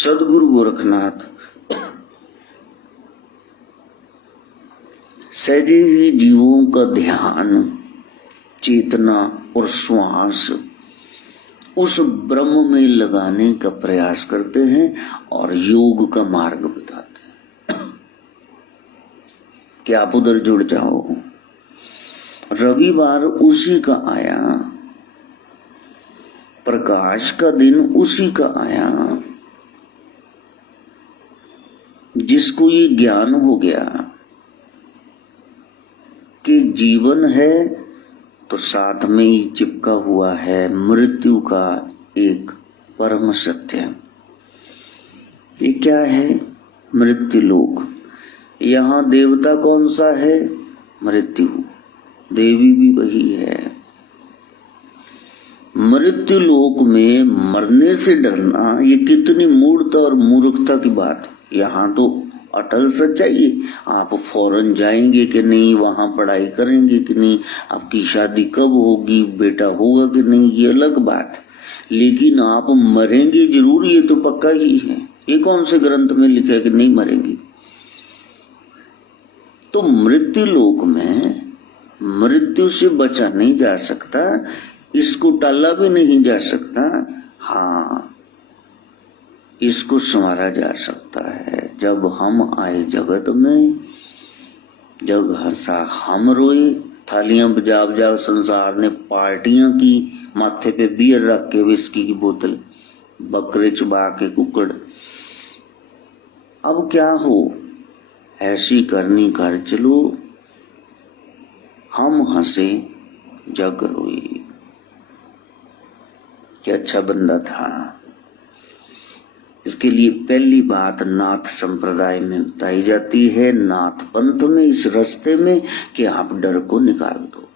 सदगुरु गोरखनाथ सहजे ही जीवों का ध्यान, चेतना और श्वास उस ब्रह्म में लगाने का प्रयास करते हैं और योग का मार्ग बताते हैं कि आप उधर जुड़ जाओ। रविवार उसी का आया, प्रकाश का दिन उसी का आया, जिसको ये ज्ञान हो गया कि जीवन है तो साथ में ही चिपका हुआ है मृत्यु का एक परम सत्य। ये क्या है? मृत्यु लोक। यहाँ देवता कौन सा है? मृत्यु। देवी भी वही है। मृत्यु लोक में मरने से डरना ये कितनी मूर्खता और मूर्खता की बात। यहाँ तो अटल सच्चाई है। आप फौरन जाएंगे कि नहीं, वहां पढ़ाई करेंगे कि नहीं, आपकी शादी कब होगी, बेटा होगा कि नहीं, ये अलग बात। लेकिन आप मरेंगे जरूर, ये तो पक्का ही है। ये कौन से ग्रंथ में लिखा है कि नहीं मरेंगे? तो मृत्यु लोक में मृत्यु से बचा नहीं जा सकता, इसको टाला भी नहीं जा सकता। हाँ, इसको संवारा जा सकता है। जब हम आए जगत में, जब हंसा हम रोए, थालियां बजा बजा संसार ने पार्टियां की, माथे पे बियर रख के विस्की की बोतल, बकरे चबा के कुकड़। अब क्या हो? ऐसी करनी कर चलो। हम हंसे जग रोए। क्या अच्छा बंदा था। इसके लिए पहली बात नाथ संप्रदाय में बताई जाती है, नाथ पंथ में, इस रास्ते में, कि आप डर को निकाल दो।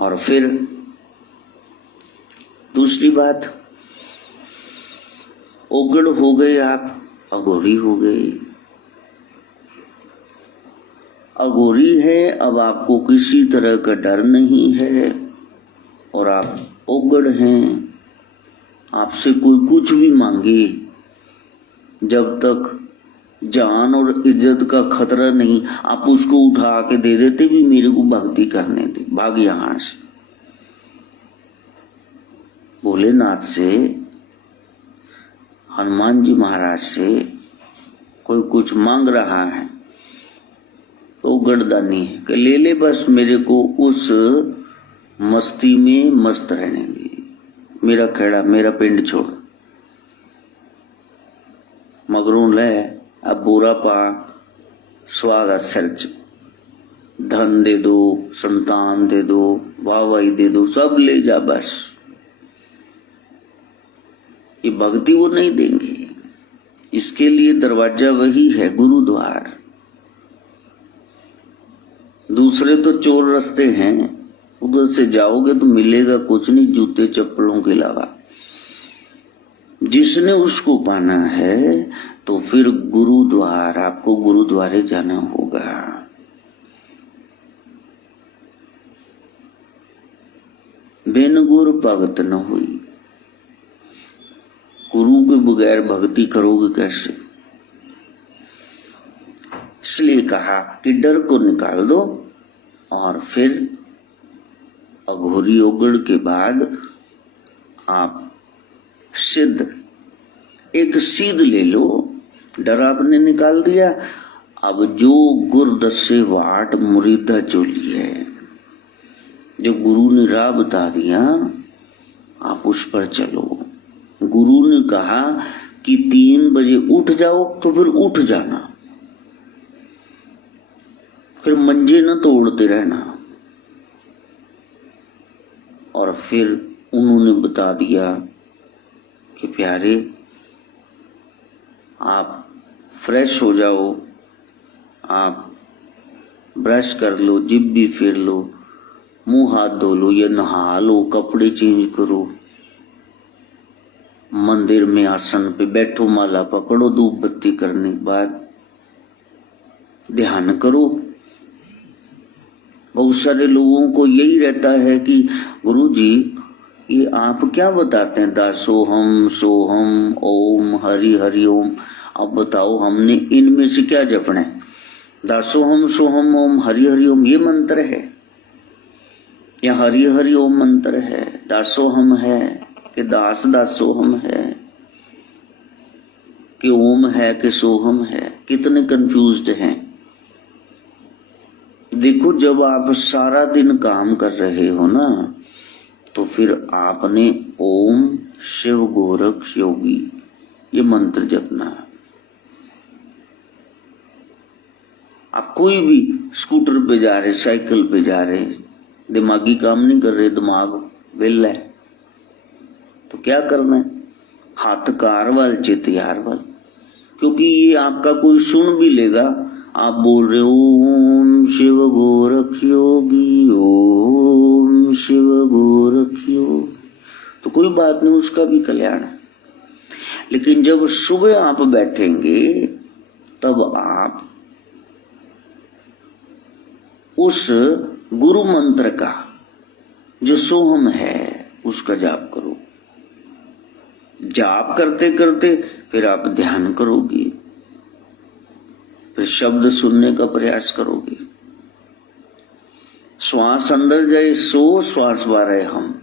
और फिर दूसरी बात, ओगड़ हो गए आप, अघोरी हो गए। अघोरी है, अब आपको किसी तरह का डर नहीं है और आप ओगड़ हैं। आपसे कोई कुछ भी मांगे, जब तक जान और इज्जत का खतरा नहीं, आप उसको उठा के दे देते भी मेरे को भक्ति करने दे, भाग यहां से। भोलेनाथ से, हनुमान जी महाराज से कोई कुछ मांग रहा है तो गर्दानी है कि ले ले, बस मेरे को उस मस्ती में मस्त रहने दे, मेरा खेड़ा, मेरा पिंड छोड़। मगरू ले, अब बुरा पा, स्वागत सर्च, धन दे दो, संतान दे दो, वाहवाही दे दो, सब ले जा बस। ये भक्ति वो नहीं देंगे। इसके लिए दरवाजा वही है, गुरुद्वार। दूसरे तो चोर रास्ते हैं, उधर से जाओगे तो मिलेगा कुछ नहीं, जूते चप्पलों के अलावा। जिसने उसको पाना है तो फिर गुरुद्वार, आपको गुरुद्वारे जाना होगा। बिन गुर भगत न हुई। गुरु के बगैर भक्ति करोगे कैसे? इसलिए कहा कि डर को निकाल दो और फिर अघोरी ओगड़ के बाद आप सिद्ध, एक सीध ले लो। डर आपने निकाल दिया। अब जो गुरदस्से वाट मुरीदा चोली है, जो गुरु ने राह बता दिया, आप उस पर चलो। गुरु ने कहा कि 3 बजे उठ जाओ, तो फिर उठ जाना, फिर मंजे न तोड़ते रहना। और फिर उन्होंने बता दिया कि प्यारे, आप फ्रेश हो जाओ, आप ब्रश कर लो, जिभ भी फेर लो, मुंह हाथ धो लो या नहा लो, कपड़े चेंज करो, मंदिर में आसन पे बैठो, माला पकड़ो, धूप बत्ती करने के बाद ध्यान करो। बहुत सारे लोगों को यही रहता है कि गुरु जी ये आप क्या बताते हैं? दासोहम, सोहम, ओम, हरि हरि ओम। अब बताओ हमने इनमें से क्या जपना है? दासोहम, सोहम, ओम, हरि हरि ओम ये मंत्र है या हरि हरि ओम मंत्र है? दासोहम है कि दास दासोहम है कि ओम है कि सोहम है? कितने कंफ्यूज्ड हैं। देखो, जब आप सारा दिन काम कर रहे हो ना, तो फिर आपने ओम शिव गोरक्ष योगी ये मंत्र जपना। आप कोई भी स्कूटर पे जा रहे, साइकिल पे जा रहे, दिमागी काम नहीं कर रहे, दिमाग विल है, तो क्या करना है? हाथ कार वाल चित यार वाल। क्योंकि ये आपका कोई सुन भी लेगा, आप बोल रहे हो ओम शिव गोरक्ष योगी, ओम शिव गोरक्ष योगी, तो कोई बात नहीं, उसका भी कल्याण है। लेकिन जब सुबह आप बैठेंगे तब आप उस गुरु मंत्र का जो सोहम है उसका जाप करो। जाप करते करते फिर आप ध्यान करोगे, फिर शब्द सुनने का प्रयास करोगे। श्वास अंदर जाए सो, श्वास बाहर हम।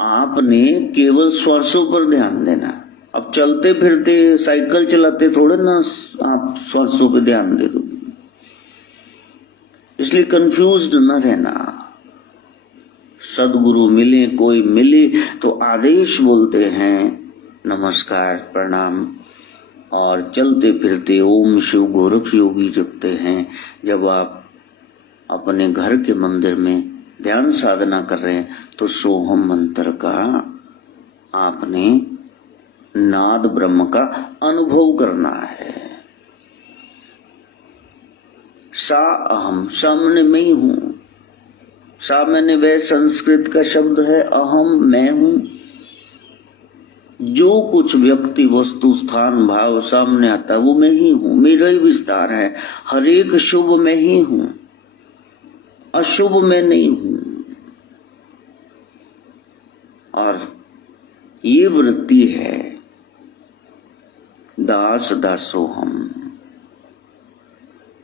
आपने केवल श्वासों पर ध्यान देना। अब चलते फिरते साइकिल चलाते थोड़े ना आप श्वासों पे ध्यान दे दोगे। इसलिए कंफ्यूज्ड न रहना। सदगुरु मिले, कोई मिले तो आदेश बोलते हैं, नमस्कार प्रणाम, और चलते फिरते ओम शिव गोरक्ष योगी जपते हैं। जब आप अपने घर के मंदिर में ध्यान साधना कर रहे हैं तो सोहम मंत्र का आपने नाद ब्रह्म का अनुभव करना है। सा अहम, सामने मैं ही हूं। सा मैंने वह संस्कृत का शब्द है, अहम मैं हूं। जो कुछ व्यक्ति वस्तु स्थान भाव सामने आता है वो मैं ही हूं, मेरा ही विस्तार है। हर एक शुभ मैं ही हूं, अशुभ मैं नहीं हूं। और ये वृत्ति है दास दासोहम।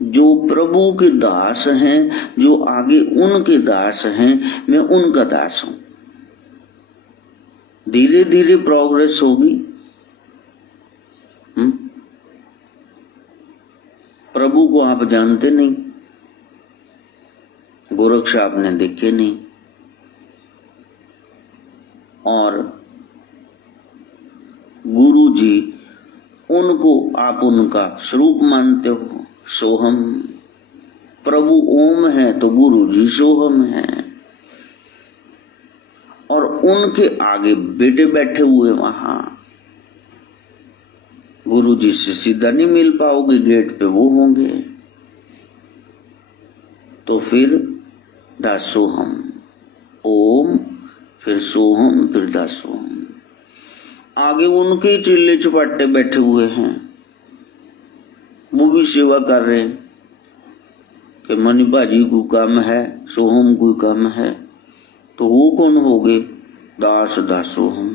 जो प्रभु के दास हैं, जो आगे उनके दास हैं, मैं उनका दास हूं। धीरे धीरे प्रोग्रेस होगी। प्रभु को आप जानते नहीं, गोरक्ष आपने देखे नहीं, और गुरु जी उनको आप उनका स्वरूप मानते हो, सोहम। प्रभु ओम है तो गुरु जी सोहम है, और उनके आगे बेटे बैठे हुए वहां। गुरु जी से सीधा नहीं मिल पाओगे, गेट पे वो होंगे। तो फिर दासोहम, ओम, फिर सोहम, फिर दासोहम। आगे उनके ही टिल्ले चुपाटे बैठे हुए हैं, वो भी सेवा कर रहे हैं कि मनी बाजी को काम है, सोहम को काम है। तो वो कौन हो गए? दास दासोहम।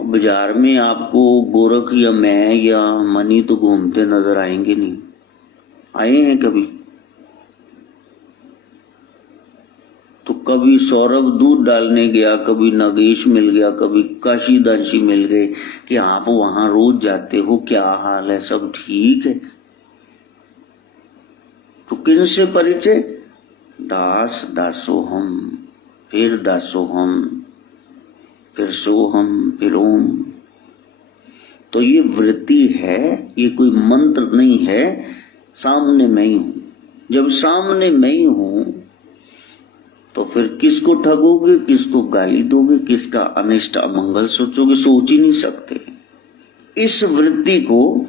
बाजार में आपको गोरख या मैं या मनी तो घूमते नजर आएंगे नहीं। आए हैं कभी? तो कभी सौरभ दूध डालने गया, कभी नागेश मिल गया, कभी काशी दाशी मिल गए कि आप वहां रोज जाते हो, क्या हाल है, सब ठीक है? तो किन से परिचय? दास दासोहम, फिर दासोहम, फिर सोहम, फिर ओम। तो ये वृत्ति है, ये कोई मंत्र नहीं है। सामने मैं ही हूं। जब सामने मैं ही हूं तो फिर किसको ठगोगे, किसको गाली दोगे, किसका अनिष्ट अमंगल सोचोगे? सोच ही नहीं सकते। इस वृत्ति को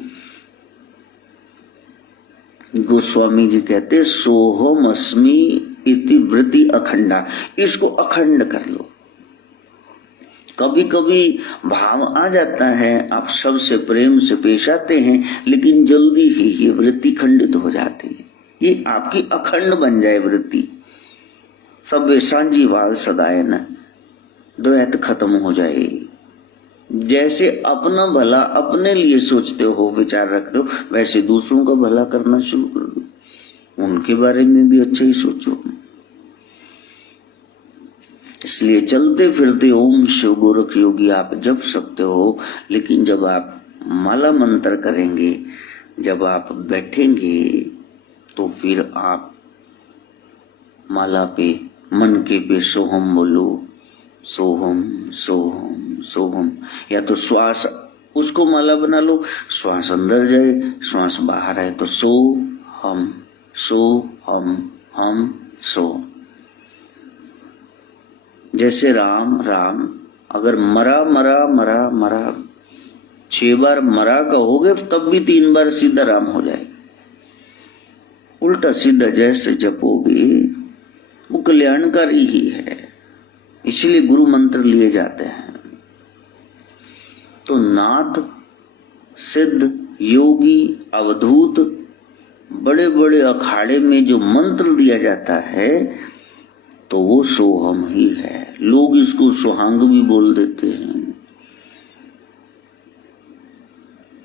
गोस्वामी जी कहते सोहम अस्मि इति वृत्ति अखंडा। इसको अखंड कर लो। कभी कभी भाव आ जाता है, आप सबसे प्रेम से पेश आते हैं, लेकिन जल्दी ही ये वृत्ति खंडित हो जाती है। ये आपकी अखंड बन जाए वृत्ति। सब वे सांझी वाल सदाए न, द्वैत खत्म हो जाए। जैसे अपना भला अपने लिए सोचते हो, विचार रखते हो, वैसे दूसरों का भला करना शुरू कर दो, उनके बारे में भी अच्छा ही सोचो। इसलिए चलते फिरते ओम शिव गोरख योगी आप जप सकते हो, लेकिन जब आप माला मंत्र करेंगे, जब आप बैठेंगे, तो फिर आप माला पे मन के पे सोहम बोलो, सोहम सोहम सोहम, या तो श्वास उसको माला बना लो, श्वास अंदर जाए श्वास बाहर आए तो सो हम हम सो। जैसे राम राम, अगर मरा मरा मरा मरा 6 बार मरा कहोगे तब भी 3 बार सीधा राम हो जाए। उल्टा सीधा जैसे जपोगे वो कल्याणकारी ही है, इसलिए गुरु मंत्र लिए जाते हैं। तो नाथ, सिद्ध, योगी, अवधूत, बड़े बड़े अखाड़े में जो मंत्र दिया जाता है तो वो सोहम ही है। लोग इसको सोहांग भी बोल देते हैं,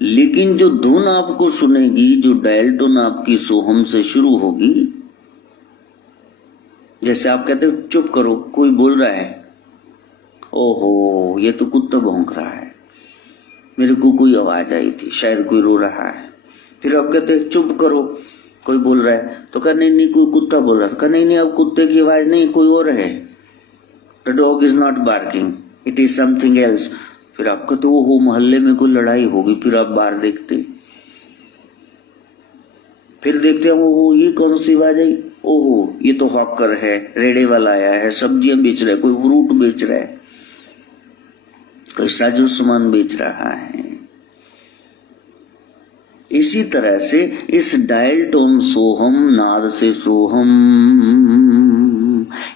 लेकिन जो धुन आपको सुनेगी, जो डायल टोन आपकी सोहम से शुरू होगी, जैसे आप कहते हो चुप करो, कोई बोल रहा है, ओहो ये तो कुत्ता भौंक रहा है, मेरे को कोई आवाज आई थी, शायद कोई रो रहा है। फिर आप कहते चुप करो, कोई बोल रहा है, तो कहा नहीं नहीं कोई कुत्ता बोल रहा है, कहा नहीं नहीं अब कुत्ते की आवाज नहीं, कोई और है, the dog is not barking, it is something else. फिर आप कहते हो मोहल्ले में कोई लड़ाई होगी, फिर आप बाहर देखते, फिर देखते हैं ओहो ये कौन सी आवाज आई, ओहो ये तो हॉकर है, रेड़े वाला आया है, सब्जियां बेच रहा है, कोई फ्रूट बेच रहा है, कोई साजो सामान बेच रहा है। इसी तरह से इस डायल टोन सोहम नाद से सोहम,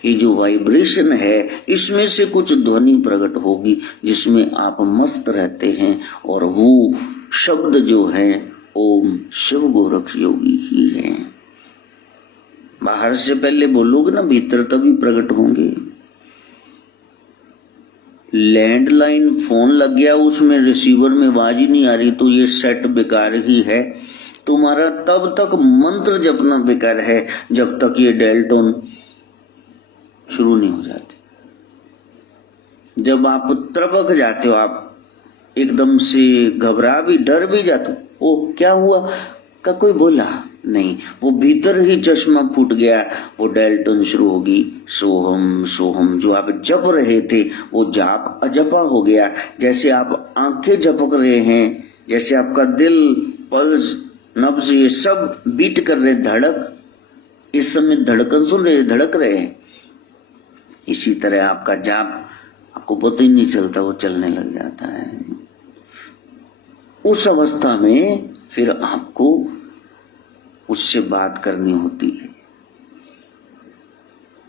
ये जो वाइब्रेशन है इसमें से कुछ ध्वनि प्रकट होगी जिसमें आप मस्त रहते हैं, और वो शब्द जो है ओम शिव गोरख योगी ही है। बाहर से पहले बोलोगे ना, भीतर तभी प्रकट होंगे। लैंडलाइन फोन लग गया, उसमें रिसीवर में आवाज ही नहीं आ रही, तो ये सेट बेकार ही है। तुम्हारा तब तक मंत्र जपना बेकार है जब तक ये डायल टोन शुरू नहीं हो जाते। जब आप त्रबक जाते हो, आप एकदम से घबरा भी डर भी जाते हो, ओ क्या हुआ, का कोई बोला नहीं, वो भीतर ही चश्मा फूट गया, वो डायल टोन शुरू होगी सोहम सोहम। जो आप जप रहे थे वो जाप अजपा हो गया। जैसे आप आंखें झपक रहे हैं, जैसे आपका दिल, पल्स, नब्ज ये सब बीट कर रहे, धड़क, इस समय धड़कन सुन रहे, धड़क रहे हैं, इसी तरह आपका जाप आपको पता ही नहीं चलता, वो चलने लग जाता है। उस अवस्था में फिर आपको उससे बात करनी होती है।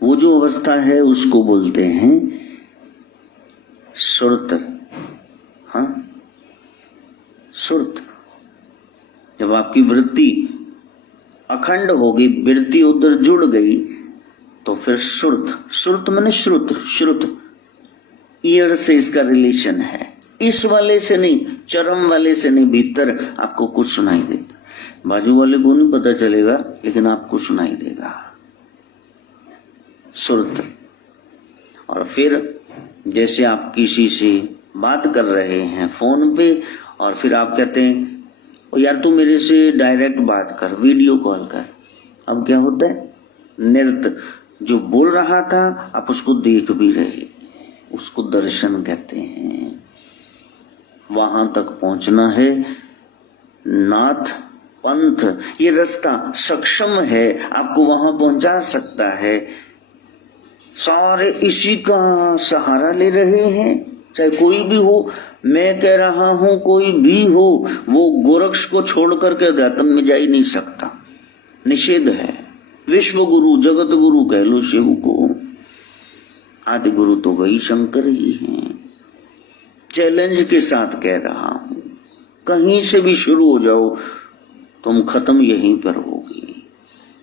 वो जो अवस्था है उसको बोलते हैं सुरत। हाँ, सुरत। जब आपकी वृत्ति अखंड होगी, वृत्ति उधर जुड़ गई, तो फिर सुरत। सुरत माने श्रुत, श्रुत ईयर से इसका रिलेशन है, इस वाले से नहीं, चरम वाले से नहीं, भीतर आपको कुछ सुनाई देता, बाजू वाले को नहीं पता चलेगा लेकिन आपको सुनाई देगा, सुरत। और फिर जैसे आप किसी से बात कर रहे हैं फोन पे, और फिर आप कहते हैं यार तू मेरे से डायरेक्ट बात कर, वीडियो कॉल कर। अब क्या होता है, नृत्य, जो बोल रहा था आप उसको देख भी रहे, उसको दर्शन कहते हैं। वहां तक पहुंचना है। नाथ पंथ, ये रास्ता सक्षम है, आपको वहां पहुंचा सकता है। सारे इसी का सहारा ले रहे हैं, चाहे कोई भी हो। मैं कह रहा हूं कोई भी हो, वो गोरक्ष को छोड़ करके अध्यात्म में जा ही नहीं सकता, निषेध है। विश्व गुरु, जगत गुरु कह लो शिव को, आदि गुरु तो वही शंकर ही हैं। चैलेंज के साथ कह रहा हूं, कहीं से भी शुरू हो जाओ, तुम खत्म यहीं पर होगी।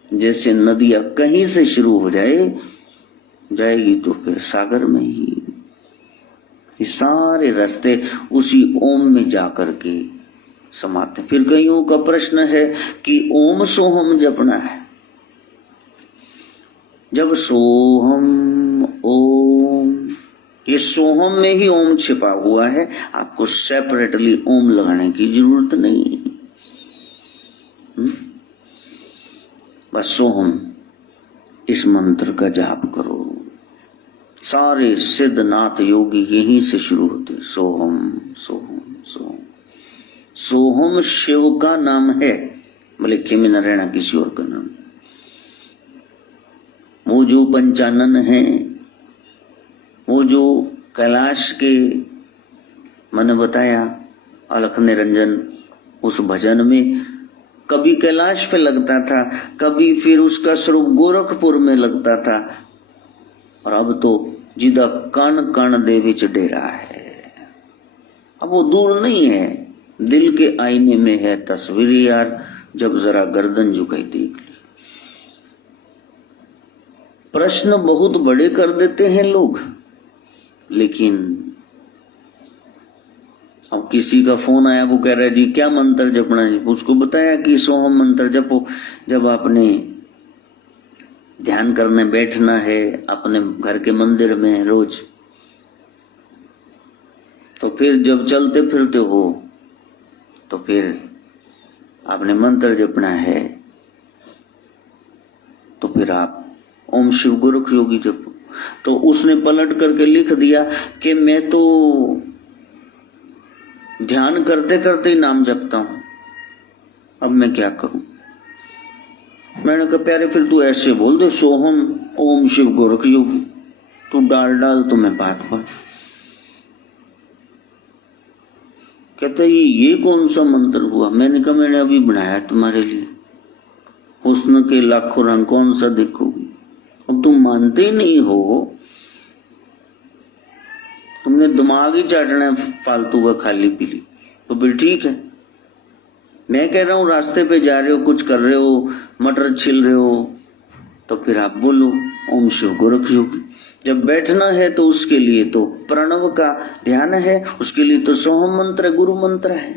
जैसे नदियां कहीं से शुरू हो जाए जाएगी तो फिर सागर में ही। ये सारे रास्ते उसी ओम में जाकर के समाते। फिर कईयों का प्रश्न है कि ओम सोहम जपना है। जब सोहम ओम, ये सोहम में ही ओम छिपा हुआ है, आपको सेपरेटली ओम लगाने की जरूरत नहीं। बस सोहम इस मंत्र का जाप करो। सारे सिद्धनाथ योगी यहीं से शुरू होते, सोहम सोहम सोहम। सोहम शिव का नाम है, भले में न रहना किसी और का नाम। वो जो पंचानन है, वो जो कैलाश के, मैंने बताया अलख निरंजन, उस भजन में कभी कैलाश पे लगता था, कभी फिर उसका स्वरूप गोरखपुर में लगता था, और अब तो जिदा कण कण दे विच डेरा है। अब वो दूर नहीं है, दिल के आईने में है तस्वीर यार, जब जरा गर्दन झुकाई देख ली। प्रश्न बहुत बड़े कर देते हैं लोग, लेकिन अब किसी का फोन आया, वो कह रहा है जी क्या मंत्र जपना है। उसको बताया कि सोहम मंत्र जपो। जब आपने ध्यान करने बैठना है अपने घर के मंदिर में रोज, तो फिर जब चलते फिरते हो तो फिर आपने मंत्र जपना है, तो फिर आप ओम शिव गोरख योगी जपो। तो उसने पलट करके लिख दिया कि मैं तो ध्यान करते करते ही नाम जपता हूं, अब मैं क्या करूं। मैंने कहा प्यारे फिर तू ऐसे बोल दे, सोहम ओम शिव गोरख योगी, तू डाल तो मैं बात पर। कहते ये कौन सा मंत्र हुआ। मैंने कहा मैंने अभी बनाया तुम्हारे लिए, हुस्न के लाखों रंग कौन सा देखोगी। अब तुम मानते ही नहीं हो, तुमने दिमाग ही चाटना है फालतू का खाली पीली। तो फिर ठीक है, मैं कह रहा हूं रास्ते पे जा रहे हो, कुछ कर रहे हो, मटर छिल रहे हो, तो फिर आप बोलो ओम शिव गोरख योगी। जब बैठना है तो उसके लिए तो प्रणव का ध्यान है, उसके लिए तो सोहम मंत्र गुरु मंत्र है।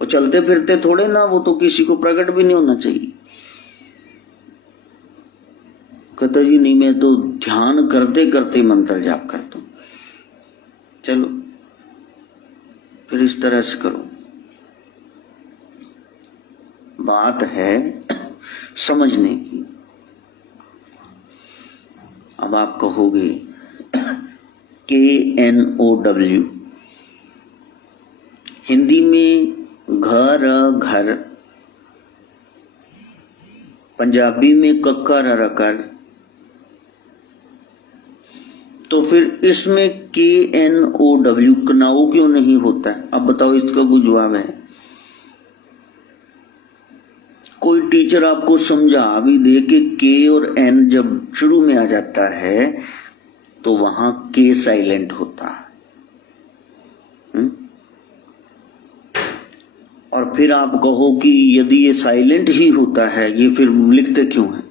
वो चलते फिरते थोड़े ना, वो तो किसी को प्रकट भी नहीं होना चाहिए। कहता जी नहीं, मैं तो ध्यान करते करते मंत्र जाप करता हूं। चलो फिर इस तरह से करो। बात है समझने की। अब आप कहोगे KNOW, हिंदी में घर घर, पंजाबी में कक्कर रकर, तो फिर इसमें KNOW कनाऊ क्यों नहीं होता है। अब बताओ इसका कोई जवाब है। कोई टीचर आपको समझा भी दे कि के और एन जब शुरू में आ जाता है तो वहां के साइलेंट होता है। और फिर आप कहो कि यदि ये साइलेंट ही होता है, ये फिर लिखते क्यों है।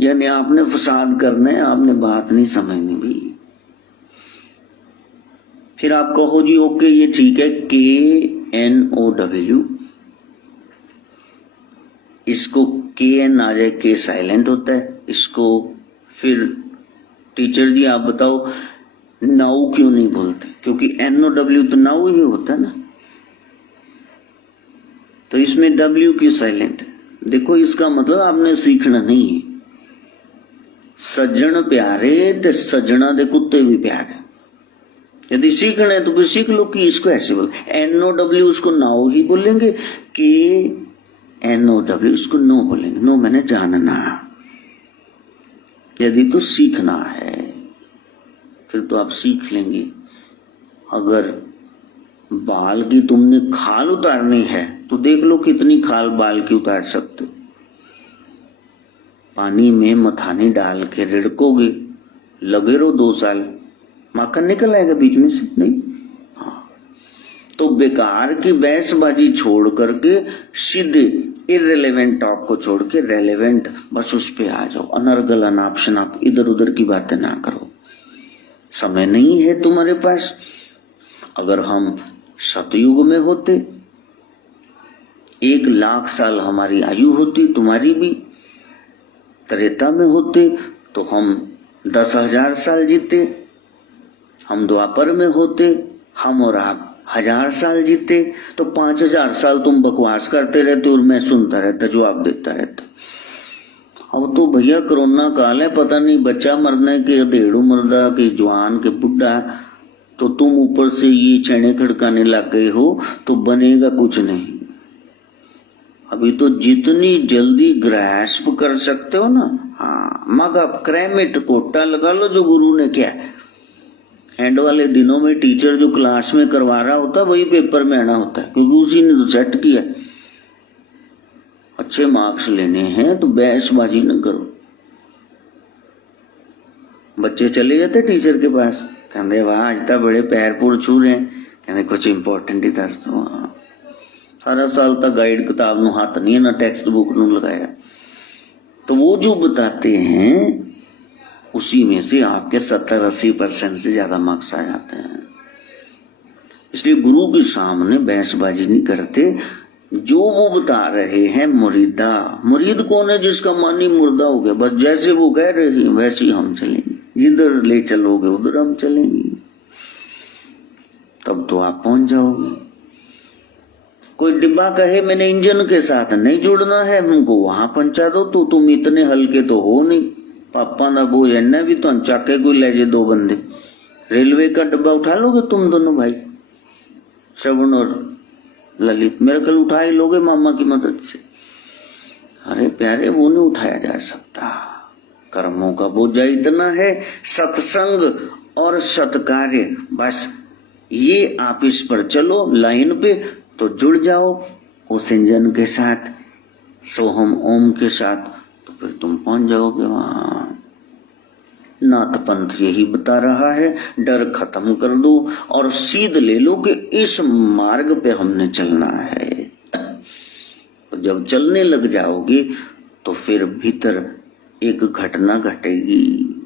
यानी आपने फसाद करना है, आपने बात नहीं समझनी भी। फिर आप कहो जी ओके ये ठीक है, KNOW, इसको KN आ जाए, के साइलेंट होता है इसको। फिर टीचर जी आप बताओ नाउ क्यों नहीं बोलते, क्योंकि NOW तो नाउ ही होता है ना, तो इसमें W क्यों साइलेंट है। देखो इसका मतलब आपने सीखना नहीं है। सज्जन प्यारे ते सज्जना दे कुत्ते भी प्यारे। यदि सीखना है तो फिर सीख लो कि इसको ऐसे बोल। NOW उसको नाउ ही बोलेंगे, KNOW इसको नो बोलेंगे। नो मैंने जानना। यदि तो सीखना है फिर तो आप सीख लेंगे। अगर बाल की तुमने खाल उतारनी है तो देख लो कितनी खाल बाल की उतार सकते हो। पानी में मथानी डाल के रिड़कोगे, लगे रहो 2 साल, माखन निकल आएगा बीच में से नहीं। हाँ, तो बेकार की बहसबाजी छोड़ करके सीधे इररिलेवेंट टॉप को छोड़ के रेलेवेंट बस उस पे आ जाओ। अनर्गल अनाप शनाप इधर उधर की बातें ना करो, समय नहीं है तुम्हारे पास। अगर हम सतयुग में होते, 1,00,000 साल हमारी आयु होती, तुम्हारी भी। त्रेता में होते तो हम 10,000 साल जीते। हम द्वापर में होते, हम और आप 1,000 साल जीते। तो 5,000 साल तुम बकवास करते रहते और मैं सुनता रहता, जवाब देता रहता। अब तो भैया कोरोना काल है, पता नहीं बच्चा मरने के अधेड़ू मर्दा के जवान के बुढ़ा, तो तुम ऊपर से ये छेने खड़काने लग गए हो तो बनेगा कुछ नहीं। अभी तो जितनी जल्दी ग्रैस्प कर सकते हो ना, हाँ मगा क्रैमिट कोटा लगा लो जो गुरु ने क्या। एंड वाले दिनों में टीचर जो क्लास में करवा रहा होता है वही पेपर में आना होता है, क्योंकि उसी ने तो सेट किया। अच्छे मार्क्स लेने हैं तो बहसबाजी न करो। बच्चे चले जाते टीचर के पास, कहते वाह आज तक बड़े पैर पुर छू रहे हैं, कहते कुछ इंपॉर्टेंट ही दस दो। सारा साल तक गाइड किताब नु हाथ नहीं है, ना टेक्स्ट बुक नु लगाया। तो वो जो बताते हैं उसी में से आपके 70-80% से ज्यादा मार्क्स आ जाते हैं। इसलिए गुरु के सामने बहसबाजी नहीं करते। जो वो बता रहे हैं मुरीदा, मुरीद कौन है? जिसका मन ही मुर्दा हो गया, बस जैसे वो कह रहे हैं वैसे ही हम चलेंगे, जिधर ले चलोगे उधर हम चलेंगे, तब तो आप पहुंच जाओगे। कोई डिब्बा कहे मैंने इंजन के साथ नहीं जुड़ना है, हमको वहां पहुंचा दो, तो तुम इतने हल्के तो हो नहीं, पापा का बोझ है भी तो चाके कोई ले जाए 2 बंदे। रेलवे का डिब्बा उठा लोगे तुम दोनों भाई, श्रवण और ललित, मेरे कल उठा ही लोगे मामा की मदद से। अरे प्यारे वो नहीं उठाया जा सकता, कर्मों का बोझा इतना है। सत्संग और सत्कार्य, बस ये आप इस पर चलो लाइन पे तो जुड़ जाओ उस इंजन के साथ, सोहम ओम के साथ, तो फिर तुम पहुंच जाओगे वहां। नाथ पंथ यही बता रहा है, डर खत्म कर दो और सीध ले लो कि इस मार्ग पे हमने चलना है। जब चलने लग जाओगे तो फिर भीतर एक घटना घटेगी।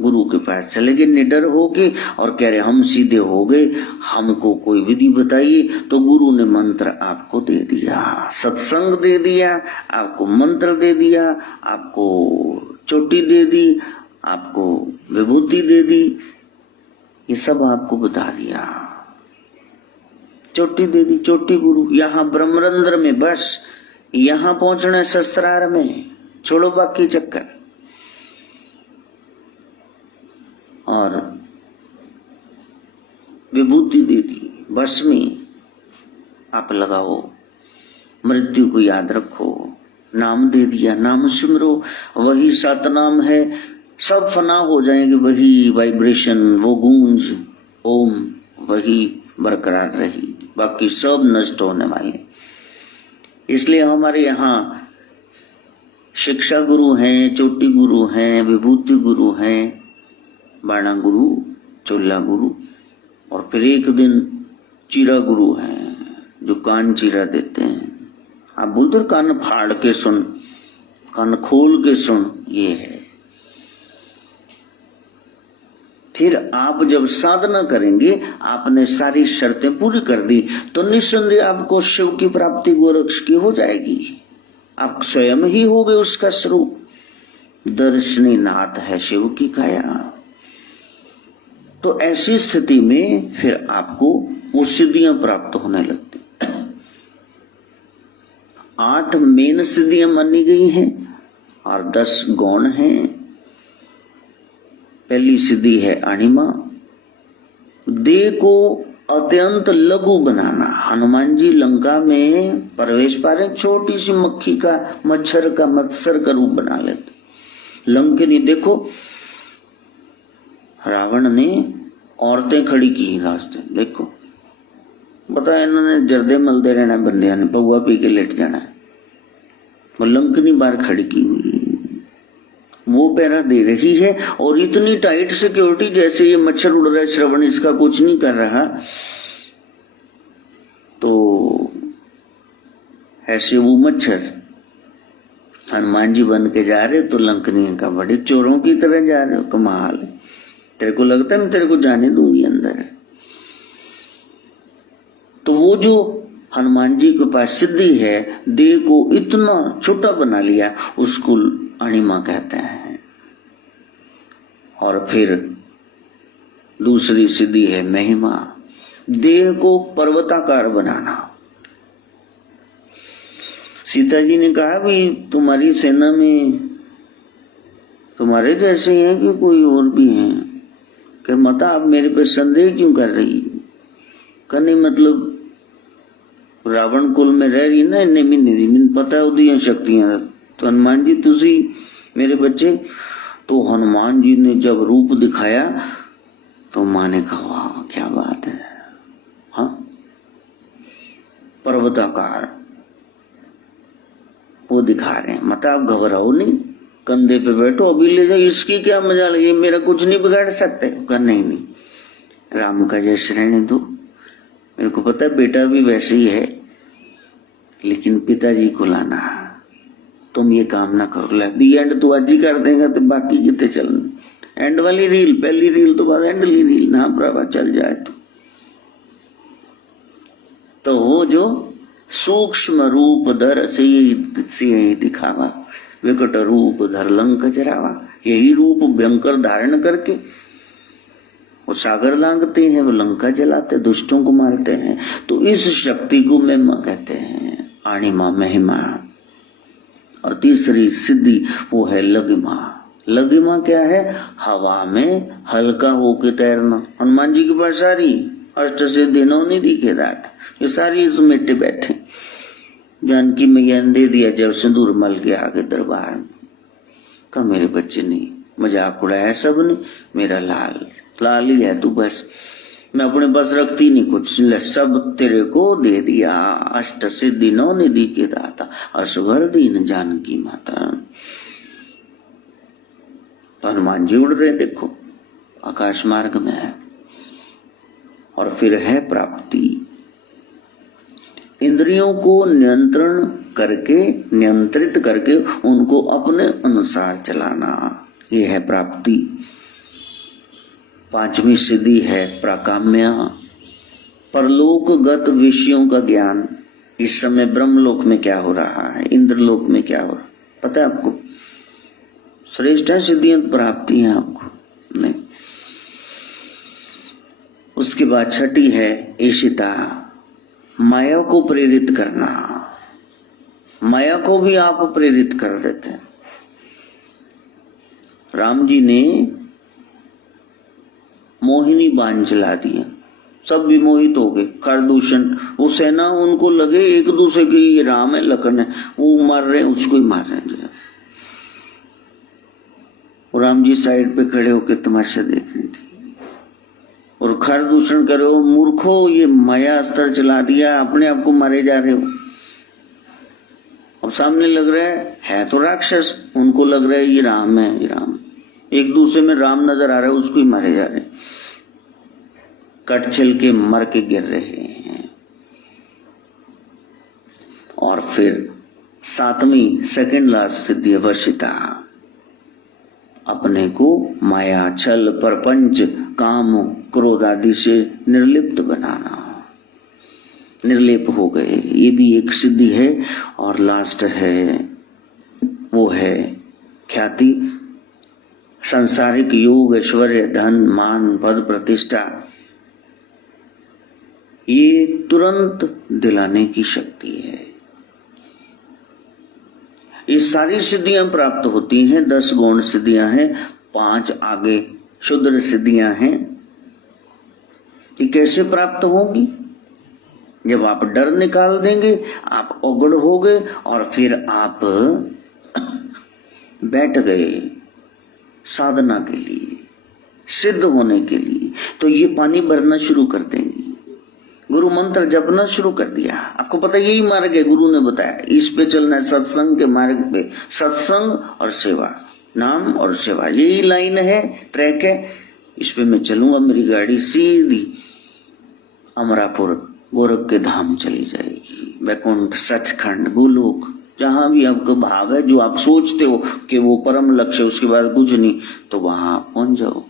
गुरु के पास चले गए निडर होके और कह रहे हम सीधे हो गए, हमको कोई विधि बताइए। तो गुरु ने मंत्र आपको दे दिया, सत्संग दे दिया, आपको मंत्र दे दिया, आपको चोटी दे दी, आपको विभूति दे दी, ये सब आपको बता दिया। चोटी दे दी, चोटी गुरु। यहाँ ब्रह्मरंध्र में बस यहाँ पहुंचना है, शस्त्रार में छोड़ो बाकी चक्कर। और विभूति दे दी, भस्मी आप लगाओ, मृत्यु को याद रखो, नाम दे दिया, नाम सिमरो, वही सतनाम है, सब फना हो जाएंगे, वही वाइब्रेशन, वो गूंज ओम वही बरकरार रहेगी, बाकी सब नष्ट होने वाले। इसलिए हमारे यहाँ शिक्षा गुरु हैं, चोटी गुरु हैं, विभूति गुरु हैं, बाणा गुरु, चोला गुरु, और फिर एक दिन चीरा गुरु हैं जो कान चीरा देते हैं। आप बोलते कान फाड़ के सुन, कान खोल के सुन, ये है। फिर आप जब साधना करेंगे, आपने सारी शर्तें पूरी कर दी, तो निस्संदेह आपको शिव की प्राप्ति गोरक्ष की हो जाएगी। आप स्वयं ही होगे उसका स्वरूप। दर्शनी नाथ है शिव की काया। तो ऐसी स्थिति में फिर आपको वो सिद्धियां प्राप्त होने लगती। 8 मेन सिद्धियां मानी गई हैं और 10 गौण हैं। पहली सिद्धि है अणिमा, देह को अत्यंत लघु बनाना। हनुमान जी लंका में प्रवेश पा रहे, छोटी सी मक्खी का, मच्छर का, मत्सर का रूप बना लेते। लंकिनी देखो, रावण ने औरतें खड़ी की रास्ते, देखो बताया इन्होंने जर्दे मलदे रहना, बंदिया ने पौवा पी के लेट जाना है। वो लंकनी बार खड़ी की हुई, वो पैरा दे रही है और इतनी टाइट सिक्योरिटी, जैसे ये मच्छर उड़ रहा है, श्रवण इसका कुछ नहीं कर रहा। तो ऐसे वो मच्छर हनुमान जी बन के जा रहे तो लंकनी का बड़े चोरों की तरह जा रहे हो, कमाल है। तेरे को लगता है मैं तेरे को जाने दूंगी अंदर। तो वो जो हनुमान जी के पास सिद्धि है, देह को इतना छोटा बना लिया, उसको अणिमा कहते हैं। और फिर दूसरी सिद्धि है महिमा, देह को पर्वताकार बनाना। सीता जी ने कहा भी तुम्हारी सेना में तुम्हारे जैसे हैं कि कोई और भी हैं? कि माता आप मेरे पे संदेह क्यों कर रही? कहने मतलब रावण कुल में रह रही ना, इन्हें भी नहीं दी पता उदियां शक्तियां। तो हनुमान जी तुसी मेरे बच्चे। तो हनुमान जी ने जब रूप दिखाया तो माँ ने कहा वाह क्या बात है, हाँ पर्वताकार वो दिखा रहे हैं। मतलब आप घबराओ नहीं, कंधे पे बैठो, अभी ले जाओ, इसकी क्या मजा लगी, मेरा कुछ नहीं बिगाड़ सकते। कहा नहीं राम का यश रहने दो, मेरे को पता है बेटा भी वैसे ही है, लेकिन पिताजी को लाना, तुम ये काम ना करो। दी एंड तू आज ही कर देगा तो बाकी कितने चलने। एंड वाली रील, पहली रील तो बाद एंड वाली रील ना प्रभा चल जाए तो वो जो सूक्ष्म रूप धर से यही दिखावा, विकट रूप धर लंक जरावा। यही रूप भयंकर धारण करके वो सागर लांघते हैं, वो लंका जलाते, दुष्टों को मारते हैं। तो इस शक्ति को महिमा कहते हैं, अणिमा महिमा। और तीसरी सिद्धि वो है लगिमा। लगिमा क्या है? हवा में हल्का होके तैरना। हनुमान जी के पास सारी अष्ट सिद्धि नौनी दिखे दात, ये सारी समेटे बैठे। जानकी मैया ने दे दिया जब सिंदूर मल के आगे दरबार में। कहा मेरे बच्चे नहीं, मजाक उड़ाया सबने, मेरा लाल लाल ही है तू, बस मैं अपने पास रखती नहीं कुछ, सब तेरे को दे दिया। अष्ट सिद्धि नौ निधि के दाता, असवर दीन जानकी माता। हनुमान जी उड़ रहे देखो, आकाश मार्ग में है। और फिर है प्राप्ति, इंद्रियों को नियंत्रित करके उनको अपने अनुसार चलाना, ये है प्राप्ति। पांचवी सिद्धि है प्राकाम्य, परलोकगत विषयों का ज्ञान। इस समय ब्रह्मलोक में क्या हो रहा है, इंद्रलोक में क्या हो रहा है, पता है आपको? श्रेष्ठ सिद्धियां प्राप्ति है आपको नहीं। उसके बाद छठी है ईशिता, माया को प्रेरित करना। माया को भी आप प्रेरित कर देते हैं। राम जी ने मोहिनी बाण चला दिया, सब विमोहित हो गए। खरदूषण वो सेना उनको लगे एक दूसरे के, ये राम है लखन है, वो मार रहे हैं, उसको ही मार रहे हैं। राम जी साइड पे खड़े होकर तमाशा देख रहे थे और खरदूषण करे हो, मूर्खो ये माया अस्त्र चला दिया, अपने आप को मारे जा रहे हो। अब सामने लग रहा है तो राक्षस, उनको लग रहा है ये राम है, ये राम। एक दूसरे में राम नजर आ रहा है, उसको ही मारे जा रहे हैं, कट छिल के मर के गिर रहे हैं। और फिर सातवीं सेकंड लास्ट सिद्धि वशिता, अपने को माया छल परपंच काम क्रोध आदि से निर्लिप्त बनाना, निर्लेप हो गए, ये भी एक सिद्धि है। और लास्ट है वो है ख्याति, सांसारिक योग ऐश्वर्य धन मान पद प्रतिष्ठा, ये तुरंत दिलाने की शक्ति है। ये सारी सिद्धियां प्राप्त होती हैं। 10 गौण सिद्धियां हैं, 5 आगे शुद्र सिद्धियां हैं। ये कैसे प्राप्त होंगी? जब आप डर निकाल देंगे, आप उगड़ हो गए और फिर आप बैठ गए साधना के लिए, सिद्ध होने के लिए, तो ये पानी भरना शुरू कर देंगी। गुरु मंत्र जपना शुरू कर दिया। आपको पता यही मार्ग है, गुरु ने बताया, इस पे चलना है, सत्संग के मार्ग पे। सत्संग और सेवा, नाम और सेवा, यही लाइन है, ट्रैक है। इस पे मैं चलूंगा, मेरी गाड़ी सीधी अमरापुर गोरख के धाम चली जाएगी, वैकुंठ, सचखंड, गोलोक, जहां भी आपका भाव है, जो आप सोचते हो कि वो परम लक्ष्य, उसके बाद कुछ नहीं, तो वहां पहुंच जाओ।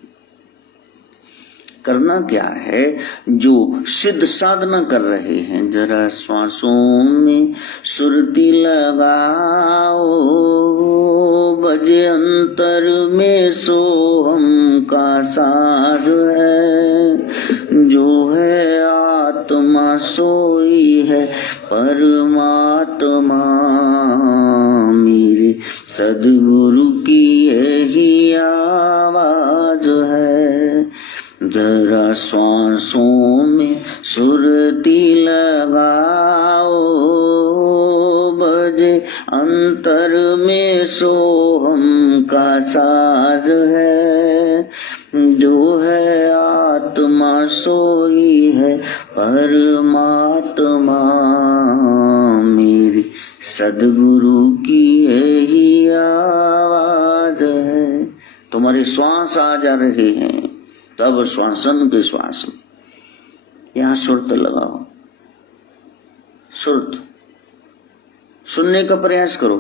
करना क्या है? जो सिद्ध साधना कर रहे हैं, जरा श्वासों में सुरती लगाओ, बजे अंतर में सोहम का साज है, जो है आत्मा सोई है परमात्मा, मेरे सद्गुरु की यही आवाज है। जरा श्वासों में सुरती लगाओ, बजे अंतर में सोहम का साज है, जो है आत्मा सोई है परमात्मा, मेरी सद्गुरु की यही आवाज है। तुम्हारे श्वास आ जा रहे हैं, तब श्वासन के श्वास में यहां सुरत लगाओ, सुरत सुनने का प्रयास करो।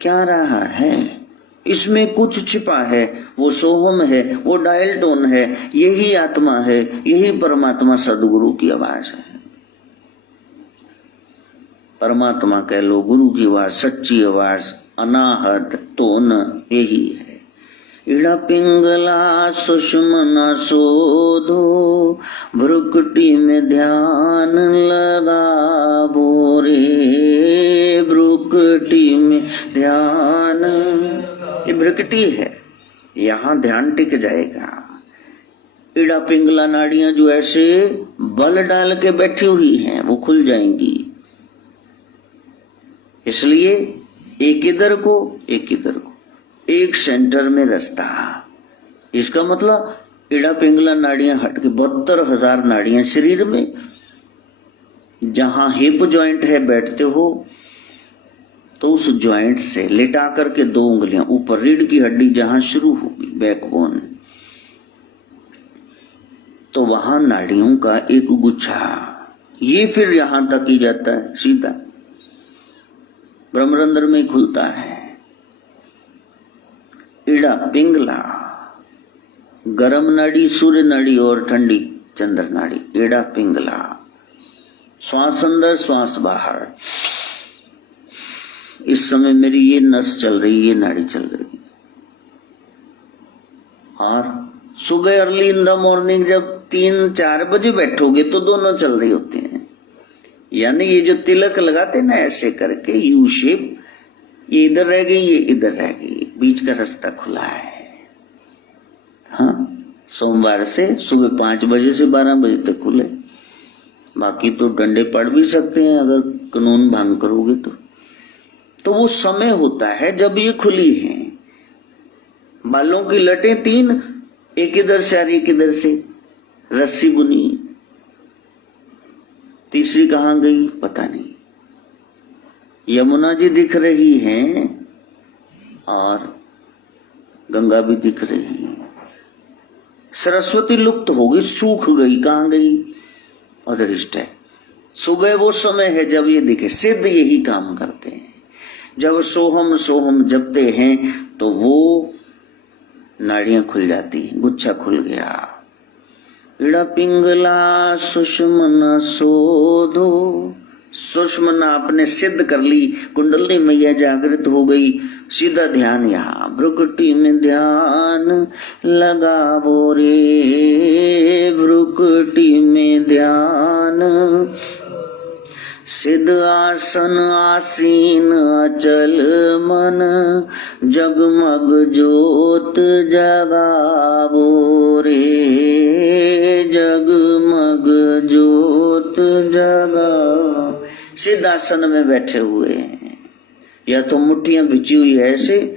क्या रहा है इसमें? कुछ छिपा है, वो सोहम है, वो डायल टोन है, यही आत्मा है, यही परमात्मा सदगुरु की आवाज है। परमात्मा कह लो, गुरु की आवाज, सच्ची आवाज, अनाहत टोन यही है। इड़ा पिंगला सुषमना शोधो, भ्रुकुटी में ध्यान लगावो रे, भ्रुकुटी में ध्यान, ये भ्रुकुटी है, यहाँ ध्यान टिक जाएगा। इड़ा पिंगला नाड़ियां जो ऐसे बल डाल के बैठी हुई हैं, वो खुल जाएंगी। इसलिए एक इधर को, एक इधर को, एक सेंटर में रास्ता। इसका मतलब इड़ा पिंगला नाड़ियां हट के 72,000 नाड़ियां शरीर में। जहां हिप जॉइंट है, बैठते हो तो उस जॉइंट से लेटा करके 2 उंगलियां ऊपर, रीढ़ की हड्डी जहां शुरू होगी, बैकबोन, तो वहां नाड़ियों का एक गुच्छा, ये फिर यहां तक ही जाता है सीधा, ब्रह्मरंध्र में खुलता है। इड़ा पिंगला, गरम नाड़ी सूर्य नाड़ी और ठंडी चंद्र नाड़ी, इड़ा पिंगला। श्वास अंदर, श्वास बाहर। इस समय मेरी ये नस चल रही, ये नाड़ी चल रही। और सुबह अर्ली इन द मॉर्निंग जब 3-4 बजे बैठोगे तो दोनों चल रही होती हैं। यानी ये जो तिलक लगाते ना ऐसे करके यू शेप, ये इधर रह गई, ये इधर रह गई, बीच का रास्ता खुला है। हाँ, सोमवार से सुबह 5 बजे से 12 बजे तक खुले। बाकी तो डंडे पड़ भी सकते हैं अगर कानून भंग करोगे तो वो समय होता है जब ये खुली है। बालों की लटें 3, एक इधर से और एक इधर से, रस्सी बुनी। तीसरी कहां गई पता नहीं। यमुना जी दिख रही हैं और गंगा भी दिख रही है। सरस्वती लुप्त हो गई, सूख गई, कहां गई? अदृष्ट है। सुबह वो समय है जब ये दिखे। सिद्ध यही काम करते हैं। जब सोहम सोहम जपते हैं तो वो नाड़ियां खुल जाती हैं, गुच्छा खुल गया। इड़ा पिंगला सुषमना शोधो, सुषमना आपने सिद्ध कर ली, कुंडली मैया जागृत हो गई। सीधा ध्यान यहाँ, भ्रुकुटी में ध्यान लगावो रे, भ्रुकुटी में ध्यान। सिद्ध आसन आसीन अचल मन, जगमग ज्योत जगावो रे, जगमग ज्योत जगा। सिद्ध आसन में बैठे हुए हैं, या तो मुट्ठियां बिछी हुई है ऐसे,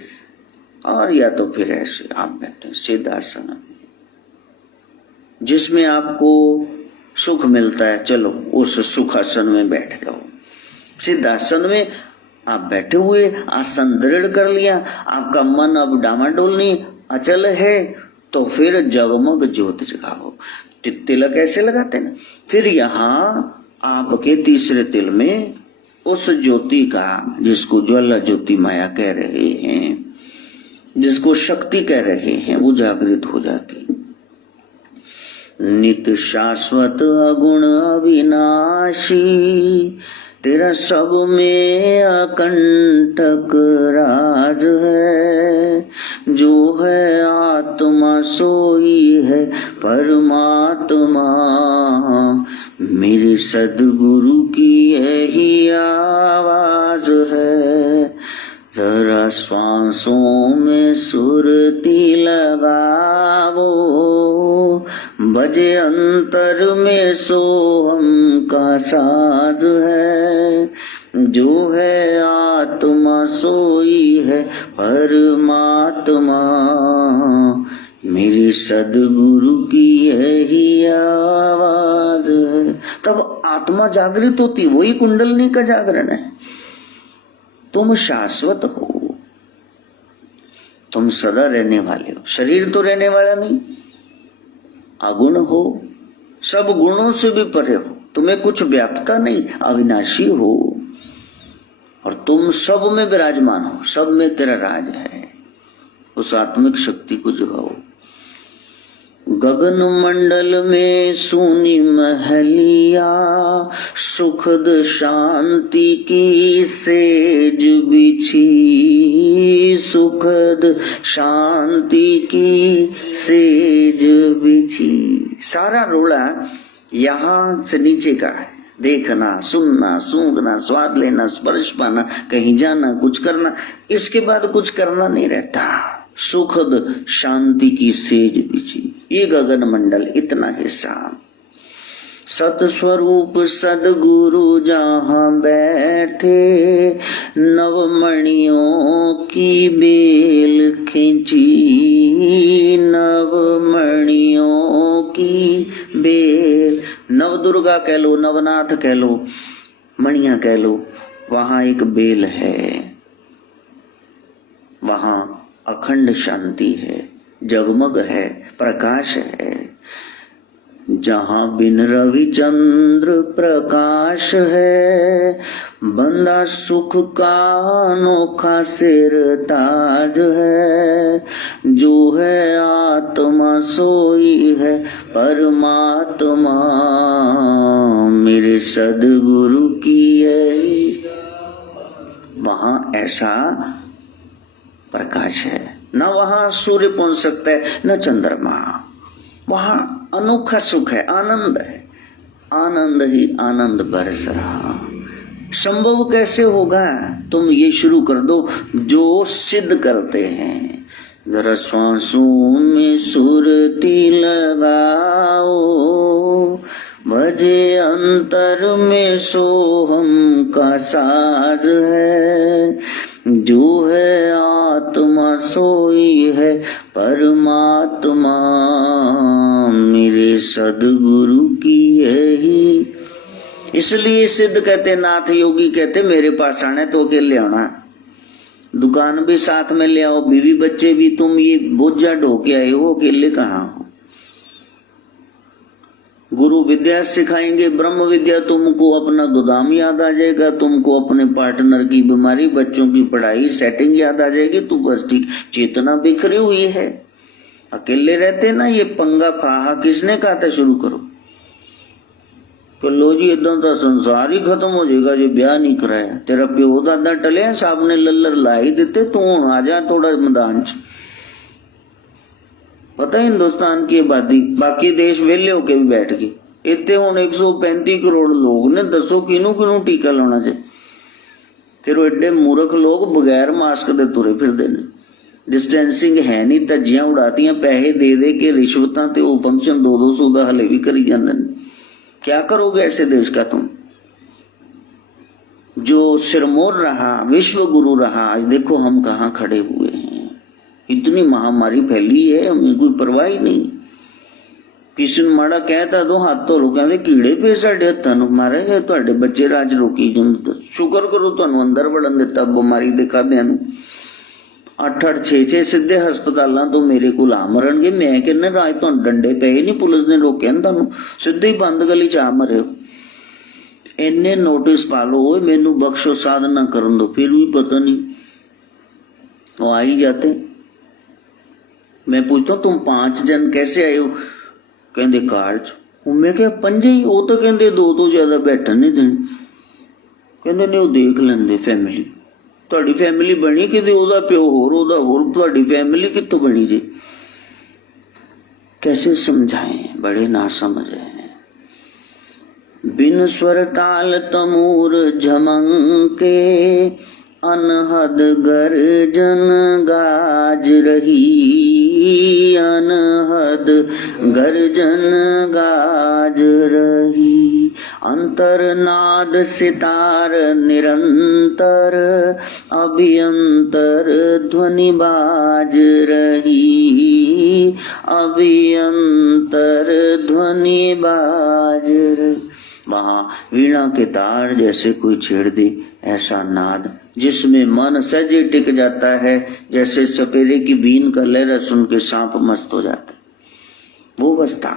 और या तो फिर ऐसे आप बैठे सिद्ध आसन में, जिसमें आपको सुख मिलता है। चलो उस सुखासन में बैठ जाओ। सिद्धासन में आप बैठे हुए, आसन दृढ़ कर लिया, आपका मन अब डामाडोल नहीं, अचल है, तो फिर जगमग ज्योत जगाओ। तिलक ऐसे लगाते ना। फिर यहाँ आपके तीसरे तिल में उस ज्योति का, जिसको ज्वाला ज्योति माया कह रहे हैं, जिसको शक्ति कह रहे हैं, वो जागृत हो जाती। नित्य शाश्वत अगुण अविनाशी, तेरा सब में अकंटक राज है। जो है आत्मा सोई है परमात्मा, मेरे सद्गुरु की यही आवाज है। जरा श्वासों में सुरती लगावो, बजे अंतर में सोहम का साज है। जो है आत्मा सोई है परमात्मा, मेरे सद्गुरु की यही आवाज है। तब आत्मा जागृत होती, वही कुंडलनी का जागरण है। तुम शाश्वत हो, तुम सदा रहने वाले हो। शरीर तो रहने वाला नहीं, अगुण हो, सब गुणों से भी परे हो, तुम्हें कुछ व्यापता नहीं, अविनाशी हो और तुम सब में विराजमान हो, सब में तेरा राज है। उस आत्मिक शक्ति को जगाओ। गगन मंडल में सोनी महलिया, सुखद शांति की सेज बिछी, सुखद शांति की सेज बिछी। सारा रोड़ा यहाँ से नीचे का है। देखना, सुनना, सूंघना, स्वाद लेना, स्पर्श पाना, कहीं जाना, कुछ करना, इसके बाद कुछ करना नहीं रहता। सुखद शांति की सेज बिछी, ये गगन मंडल, इतना हिस्सा। सतस्वरूप सदगुरु जहाँ बैठे, नवमणियों की बेल खींची, नवमणियों की बेल। नव दुर्गा कह लो, नवनाथ कह लो, मणियां कह लो, वहां एक बेल है, वहां अखंड शांति है, जगमग है, प्रकाश है। जहां बिन रवि चंद्र प्रकाश है, बंदा सुख का अनोखा सिर ताज है। जो है आत्मा सोई है परमात्मा, मेरे सद्गुरु की यही। वहां ऐसा प्रकाश है, न वहां सूर्य पहुंच सकता है, न चंद्रमा। वहां अनोखा सुख है, आनंद है, आनंद ही आनंद बरस रहा। संभव कैसे होगा? तुम ये शुरू कर दो जो सिद्ध करते हैं। जरा श्वासों में सुरती लगाओ, बजे अंतर में सोहम का साज है। जो है आत्मा सोई है परमात्मा, मेरे सद्गुरु की यही। इसलिए सिद्ध कहते, नाथ योगी कहते, मेरे पास आना तो अकेले आना, दुकान भी साथ में ले आओ, बीवी बच्चे भी, तुम ये बोझा ढो के आए हो, अकेले कहाँ हो। गुरु विद्या सिखाएंगे, ब्रह्म विद्या, तुमको अपना गोदाम याद आ जाएगा, तुमको अपने पार्टनर की बीमारी, बच्चों की पढ़ाई, सेटिंग याद आ जाएगी। तू बस ठीक, चेतना बिखरी हुई है, अकेले रहते ना, ये पंगा फाहा किसने कहा था शुरू करो। तो लो जी इदा तो संसार ही खत्म हो जाएगा जो ब्याह नहीं कराया। तेरा प्यो दादा टलिया, साहब ने लल्लर ला ही देते, तू हूं आ जा थोड़ा मैदान च। पता हिंदुस्तान की आबादी, बाकी देश वेले होके भी बैठ गए। इतने हुण 135 करोड़ लोग ने, दसो किनू किनू टीका लाना चाहिए। फिर एडे मूर्ख लोग बगैर मास्क दे तुरे फिरदे ने। डिस्टेंसिंग है नहीं, धज्जियां उड़ातियां पैसे दे दे के, रिश्वतां ते वो फंक्शन 200 दा हले भी करी जांदे ने। क्या करोगे ऐसे देश का तुम? जो सिरमौर रहा, विश्व गुरु रहा, आज देखो हम कहाँ खड़े हुए हैं। इतनी महामारी फैली है, हमें कोई परवाह ही नहीं। किसी ने माड़ा कहता दो हाथ धो लो, कहते कीड़े पे साढ़े हत्थां नूं मारे जे तुहाडे बच्चे राज रोकी जांदे। शुक्र करो तुहानूं अंदर वड़न दिता बीमारी दे खादियां नूं। 8-8 6-6 सीधे हस्पताल तो मेरे को आ मरनगे। मैं कहना राज तो डंडे पे ही नहीं, पुलिस ने रोके तुहानू, सीधे ही बंद गली च आ मरे। इन्ने नोटिस पा लो, मैनू बख्शो, साधना करन दो, फिर भी पता नहीं वो आ ही जाते। मैं पूछता हूं तुम 5 जन कैसे आए हो? कहते कार च। मैं क्या 5 ही? वो तो कहते 2 तो ज्यादा बैठन नहीं देने। कहते नहीं वो देख लेंदे फैमिली। तुहाडी फैमिली बनी कि ओदा प्यो होर ओदा होर, तुहाडी फैमिली कित्थों बनी जी? कैसे समझाएं, बड़े ना समझ हैं। बिन स्वर ताल तमूर झमंके, अनहद गर्जन गाज रही, अनहद गर्जन गाज रही। अंतरनाद सितार निरंतर, अभियंतर ध्वनि बाज रही, अभियंतर ध्वनि बाज रही। वहां वीणा के तार जैसे कोई छेड़ दे, ऐसा नाद जिसमें मन सजे टिक जाता है, जैसे सपेरे की बीन का लहरा सुन के सांप मस्त हो जाता है, वो अवस्था।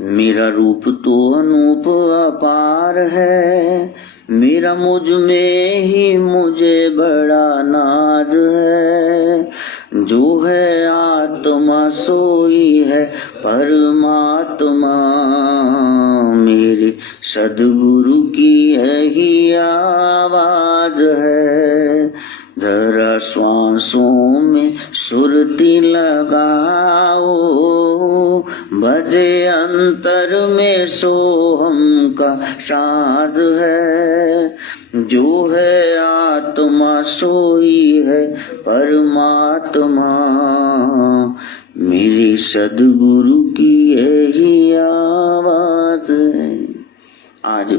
मेरा रूप तो अनूप अपार है, मेरा मुझ में ही मुझे बड़ा नाज है। जो है आत्मा सोई है परमात्मा, मेरे सदगुरु की यही आवाज है। जरा श्वासों में सुरती लगाओ, बजे अंतर में सोहम का साज है। जो है आत्मा सोई है परमात्मा, मेरी सदगुरु की यही आवाज है। आज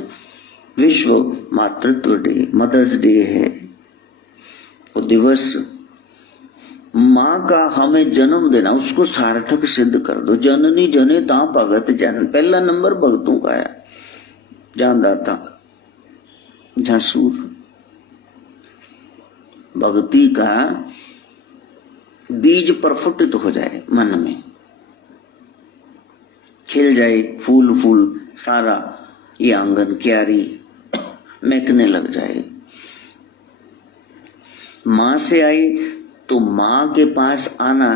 विश्व मातृत्व डे, मदर्स डे है। वो दिवस माँ का हमें जन्म देना, उसको सार्थक सिद्ध कर दो। जननी जने ता भगत जन, पहला नंबर भगतों का है। जहां दाता जहां सूर, भक्ति का बीज प्रफुटित हो जाए, मन में खिल जाए फूल फूल, सारा ये आंगन क्यारी महकने लग जाए। माँ से आई तो माँ के पास आना,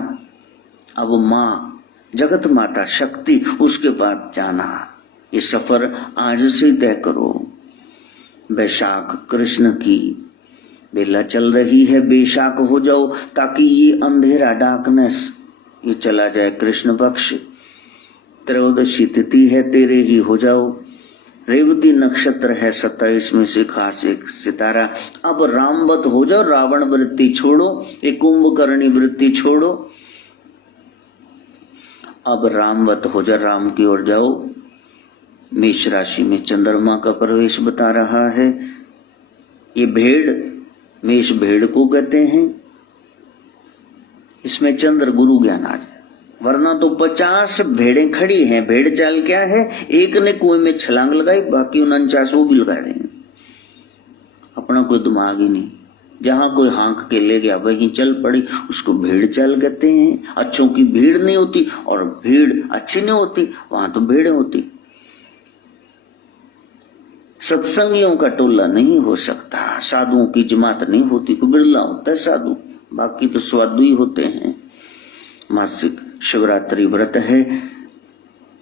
अब माँ जगत माता शक्ति, उसके पास जाना। ये सफर आज से तय करो। बैशाख कृष्ण की बेला चल रही है, बेशाक हो जाओ ताकि ये अंधेरा डार्कनेस ये चला जाए। कृष्ण पक्ष त्रयोदशी तिथि है, तेरे ही हो जाओ। रेवती नक्षत्र है 27 में से खास एक सितारा। अब रामवत हो जाओ, रावण वृत्ति छोड़ो, एक कुंभकर्णी वृत्ति छोड़ो। अब रामवत हो जाओ, राम की ओर जाओ। मेष राशि में चंद्रमा का प्रवेश बता रहा है। ये भेड़, मेष भेड़ को कहते हैं। इसमें चंद्र गुरु ज्ञान आ जाए, वरना तो 50 भेड़ें खड़ी हैं। भेड़ चाल क्या है? एक ने कुएं में छलांग लगाई, बाकी 49 वो भी लगा देंगे। अपना कोई दिमाग ही नहीं। जहां कोई हाँक के ले गया वहीं चल पड़ी, उसको भेड़ चाल कहते हैं। अच्छों की भीड़ नहीं होती और भीड़ अच्छी नहीं होती, वहां तो भेड़ें होती। सत्संगियों का टोला नहीं हो सकता, साधुओं की जमात नहीं होती। कोई बिरला होता है साधु, बाकी तो स्वादु ही होते हैं। मासिक शिवरात्रि व्रत है,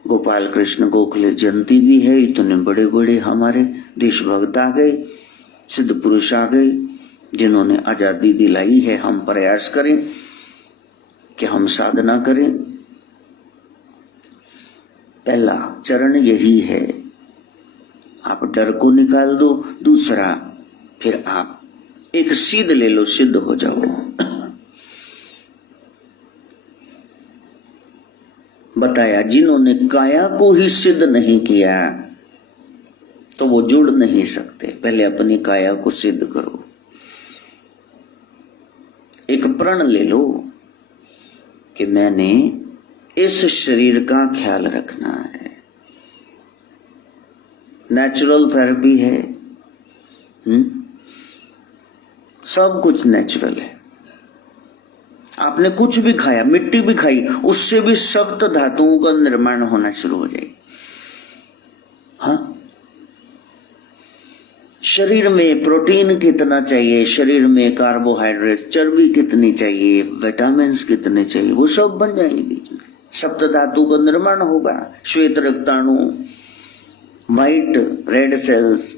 गोपाल कृष्ण गोखले जयंती भी है। इतने बड़े बड़े हमारे देशभक्त आ गए, सिद्ध पुरुष आ गए, जिन्होंने आजादी दिलाई है। हम प्रयास करें कि हम साधना करें। पहला चरण यही है, आप डर को निकाल दो। दूसरा, फिर आप एक सीध ले लो, सिद्ध हो जाओ। बताया जिन्होंने काया को ही सिद्ध नहीं किया तो वो जुड़ नहीं सकते। पहले अपनी काया को सिद्ध करो। एक प्रण ले लो कि मैंने इस शरीर का ख्याल रखना है। नेचुरल थेरेपी है, सब कुछ नेचुरल है। आपने कुछ भी खाया, मिट्टी भी खाई, उससे भी सप्त धातुओं का निर्माण होना शुरू हो जाए। हाँ, शरीर में प्रोटीन कितना चाहिए, शरीर में कार्बोहाइड्रेट, चर्बी कितनी चाहिए, विटामिन कितने चाहिए, वो सब बन जाएंगे बीच में। सप्त धातु का निर्माण होगा। श्वेत रक्ताणु, व्हाइट रेड सेल्स,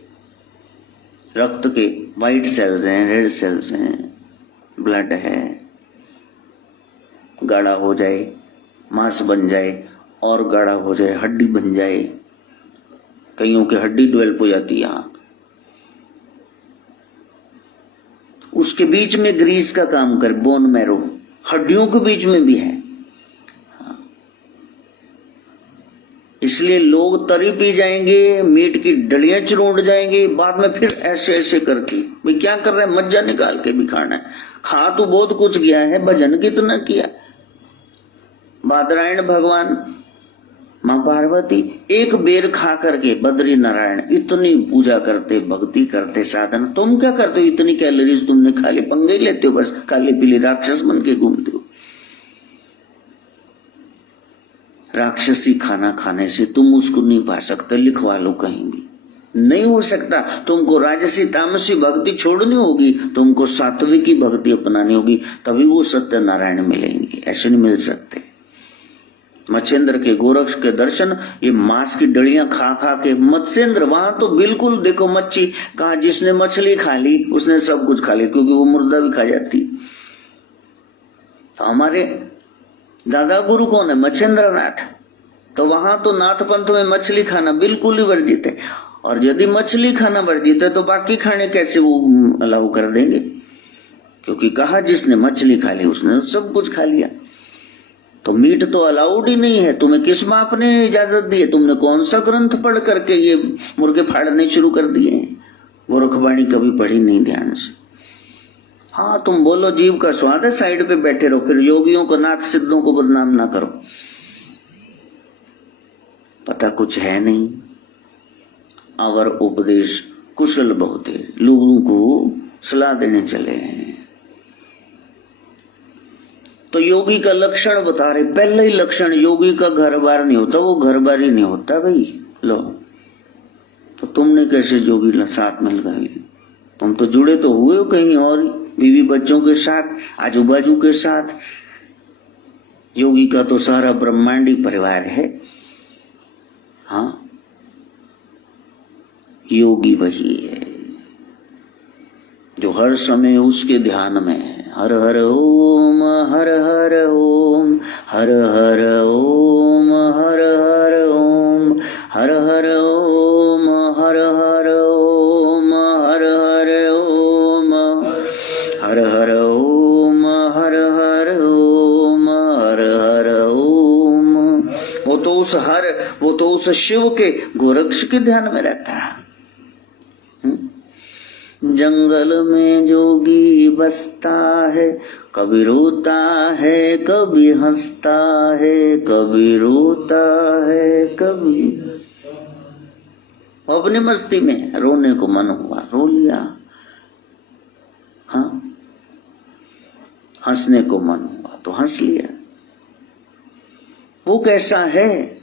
रक्त के व्हाइट सेल्स हैं, रेड सेल्स हैं, ब्लड है, गाढ़ा हो जाए, मांस बन जाए, और गाढ़ा हो जाए, हड्डी बन जाए। कईयों की हड्डी डेवलप हो जाती है यहाँ। उसके बीच में ग्रीस का काम कर, बोन मैरो, हड्डियों के बीच में भी है। इसलिए लोग तरी पी जाएंगे, मीट की डलियां चुरूंड जाएंगे, बाद में फिर ऐसे ऐसे करके, भाई क्या कर रहे हैं, मज्जा निकाल के भी खाना है। खा तो बहुत कुछ गया है, भजन कितना किया। बादरायण भगवान, मां पार्वती एक बेर खा करके बद्री नारायण इतनी पूजा करते, भक्ति करते, साधन। तुम क्या करते हो, इतनी कैलोरीज तुमने खा ली, पंगे लेते हो, बस काले पीले राक्षस बन के घूमते हो। राक्षसी खाना खाने से तुम उसको नहीं पा सकते, लिखवा लो कहीं भी, नहीं हो सकता। तुमको राजसी तामसी भक्ति छोड़नी होगी, तुमको सात्विकी भक्ति अपनानी होगी, तभी वो सत्यनारायण मिलेंगे, ऐसे नहीं मिल सकते। मत्स्येंद्र के गोरक्ष के दर्शन, ये मांस की डलियां खा खा के, मत्स्येंद्र वहां तो बिल्कुल देखो, मच्छी कहा, जिसने मछली खा ली उसने सब कुछ खा लिया, क्योंकि वो मुर्दा भी खा जाती। तो हमारे दादा गुरु कौन है, मच्छेंद्र नाथ। तो वहां तो नाथ पंथ में मछली खाना बिल्कुल ही वर्जित है, और यदि मछली खाना वर्जित है तो बाकी खाने कैसे वो अलाउ कर देंगे, क्योंकि कहा जिसने मछली खा ली उसने सब कुछ खा लिया। तो मीट तो अलाउड ही नहीं है। तुम्हें किस बाप ने इजाजत दी है, तुमने कौन सा ग्रंथ पढ़ करके ये मुर्गे फाड़ने शुरू कर दिए? गोरखवाणी कभी पढ़ी नहीं ध्यान से। हाँ, तुम बोलो जीव का स्वाद है, साइड पे बैठे रहो, फिर योगियों को, नाथ सिद्धों को बदनाम ना करो। पता कुछ है नहीं। अवर उपदेश कुशल बहुत है, लोगों को सलाह देने चले हैं। तो योगी का लक्षण बता रहे, पहले ही लक्षण, योगी का घर बार नहीं होता, वो घर बार ही नहीं होता भाई। लो, तो तुमने कैसे योगी साथ में लगा ली? तुम तो जुड़े तो हुए हो कहीं और, बीवी बच्चों के साथ, आजू बाजू के साथ। योगी का तो सारा ब्रह्मांडी परिवार है। हाँ, योगी वही है जो हर समय उसके ध्यान में है। हर हर ओम, हर हर ओम, हर हर ओम, हर हर ओम, हर हर ओम, हर हर ओम, हर हर ओम, हर हर ओम, हर हर ओम, हर हर ओम। वो तो उस शिव के गोरक्ष के ध्यान में रहता है। जंगल में जोगी बसता है, कभी रोता है, कभी हंसता है, कभी रोता है, कभी अपनी मस्ती में। रोने को मन हुआ रो लिया, हाँ, हंसने को मन हुआ तो हंस लिया। वो कैसा है?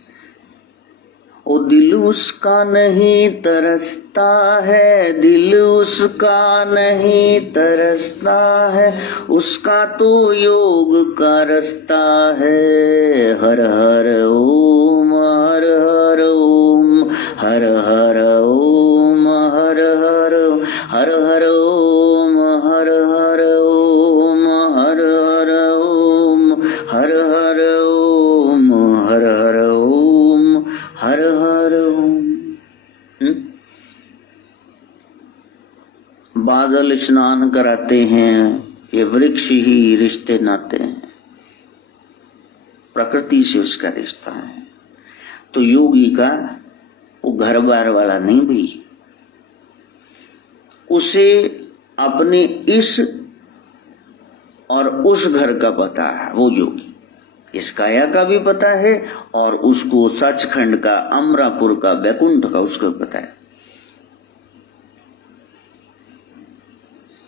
ओ दिल उसका नहीं तरसता है, दिल उसका नहीं तरसता है, उसका तो योग का रास्ता है। हर हर ओम, हर हर ओम, हर हर ओम, हर हर, हर हर ओम, हर हर ओम, हर हर ओम, हर हर ओम, हर हर ओम, हर हर ओम। बादल स्नान कराते हैं, ये वृक्ष ही रिश्ते नाते हैं, प्रकृति से उसका रिश्ता है। तो योगी का वो घर बार वाला नहीं भी, उसे अपने इस और उस घर का पता है। वो योगी इस काया का भी पता है, और उसको सचखंड का, अमरापुर का, बैकुंठ का उसको पता है।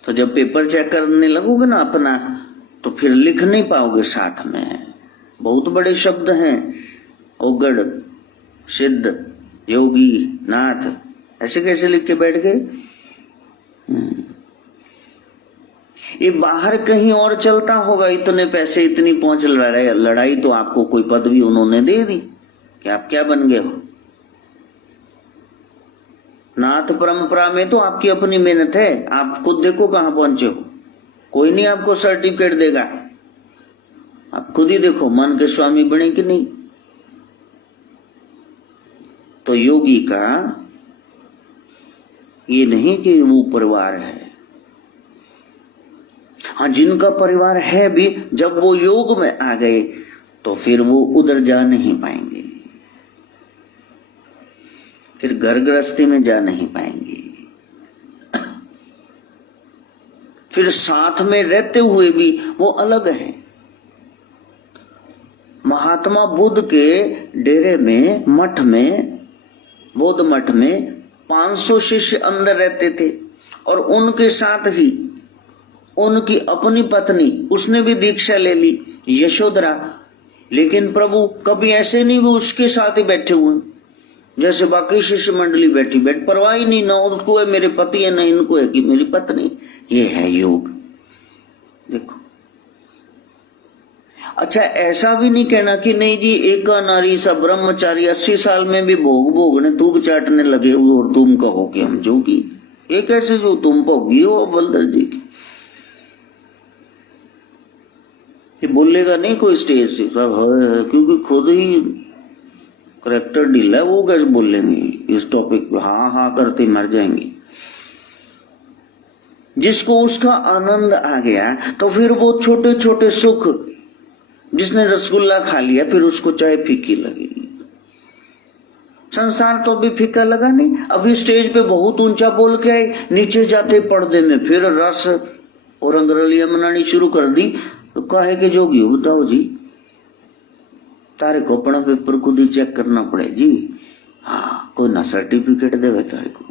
तो जब पेपर चेक करने लगोगे ना अपना, तो फिर लिख नहीं पाओगे साथ में। बहुत बड़े शब्द हैं, ओगड़, सिद्ध, योगी, नाथ, ऐसे कैसे लिख के बैठ गए? ये बाहर कहीं और चलता होगा, इतने पैसे, इतनी पहुंच, लड़ाई तो आपको कोई पदवी उन्होंने दे दी कि आप क्या बन गए हो। नाथ परंपरा में तो आपकी अपनी मेहनत है, आप खुद देखो कहां पहुंचे हो। कोई नहीं आपको सर्टिफिकेट देगा, आप खुद ही देखो मन के स्वामी बने कि नहीं। तो योगी का ये नहीं कि वो परिवार है। हाँ, जिनका परिवार है भी, जब वो योग में आ गए तो फिर वो उधर जा नहीं पाएंगे, फिर घर गृहस्थी में जा नहीं पाएंगे। फिर साथ में रहते हुए भी वो अलग है। महात्मा बुद्ध के डेरे में, मठ में, बौद्ध मठ में 500 शिष्य अंदर रहते थे और उनके साथ ही उनकी अपनी पत्नी, उसने भी दीक्षा ले ली, यशोधरा। लेकिन प्रभु कभी ऐसे नहीं वो उसके साथ ही बैठे हुए जैसे बाकी शिष्य मंडली बैठी, परवाह ही नहीं, ना उसको है मेरे पति है, ना इनको है कि मेरी पत्नी। ये है योग। देखो, अच्छा ऐसा भी नहीं कहना कि नहीं जी एक नारी सा ब्रह्मचारी 80 साल में भी भोग भोगने थूक चाटने लगे हुए और तुम कहो कि हम जोगी। ये कैसे जो तुम भोगी हो बलदर जी की? ये बोलेगा नहीं कोई स्टेज से सब है, क्योंकि खुद ही करेक्टर ढीला है, वो कैसे बोलेंगे इस टॉपिक पे? हाँ हाँ करते मर जाएंगे। जिसको उसका आनंद आ गया तो फिर वो छोटे छोटे सुख, जिसने रसगुल्ला खा लिया फिर उसको चाय फीकी लगेगी। संसार तो अभी फीका लगा नहीं। अभी स्टेज पे बहुत ऊंचा बोल के आए, नीचे जाते पर्दे में फिर रस और रंगरलियां मनानी शुरू कर दी। तो कहे के जोगी हो बताओ जी, तारे को अपना पेपर खुद ही चेक करना पड़े जी। हाँ, कोई ना सर्टिफिकेट देवे तारे को,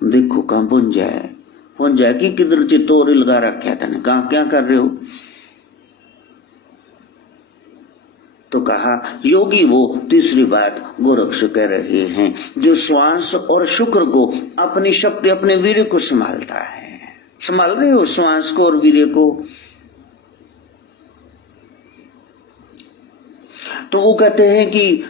देखो कहां पहुंच जाए कि किधर चित्तौरी लगा रखा था, कहा क्या कर रहे हो? तो कहा योगी वो तीसरी बात गोरक्ष कह रहे हैं, जो श्वास और शुक्र को, अपनी शक्ति, अपने वीर्य को संभालता है। संभाल रहे हो श्वास को और वीर्य को? तो वो कहते हैं कि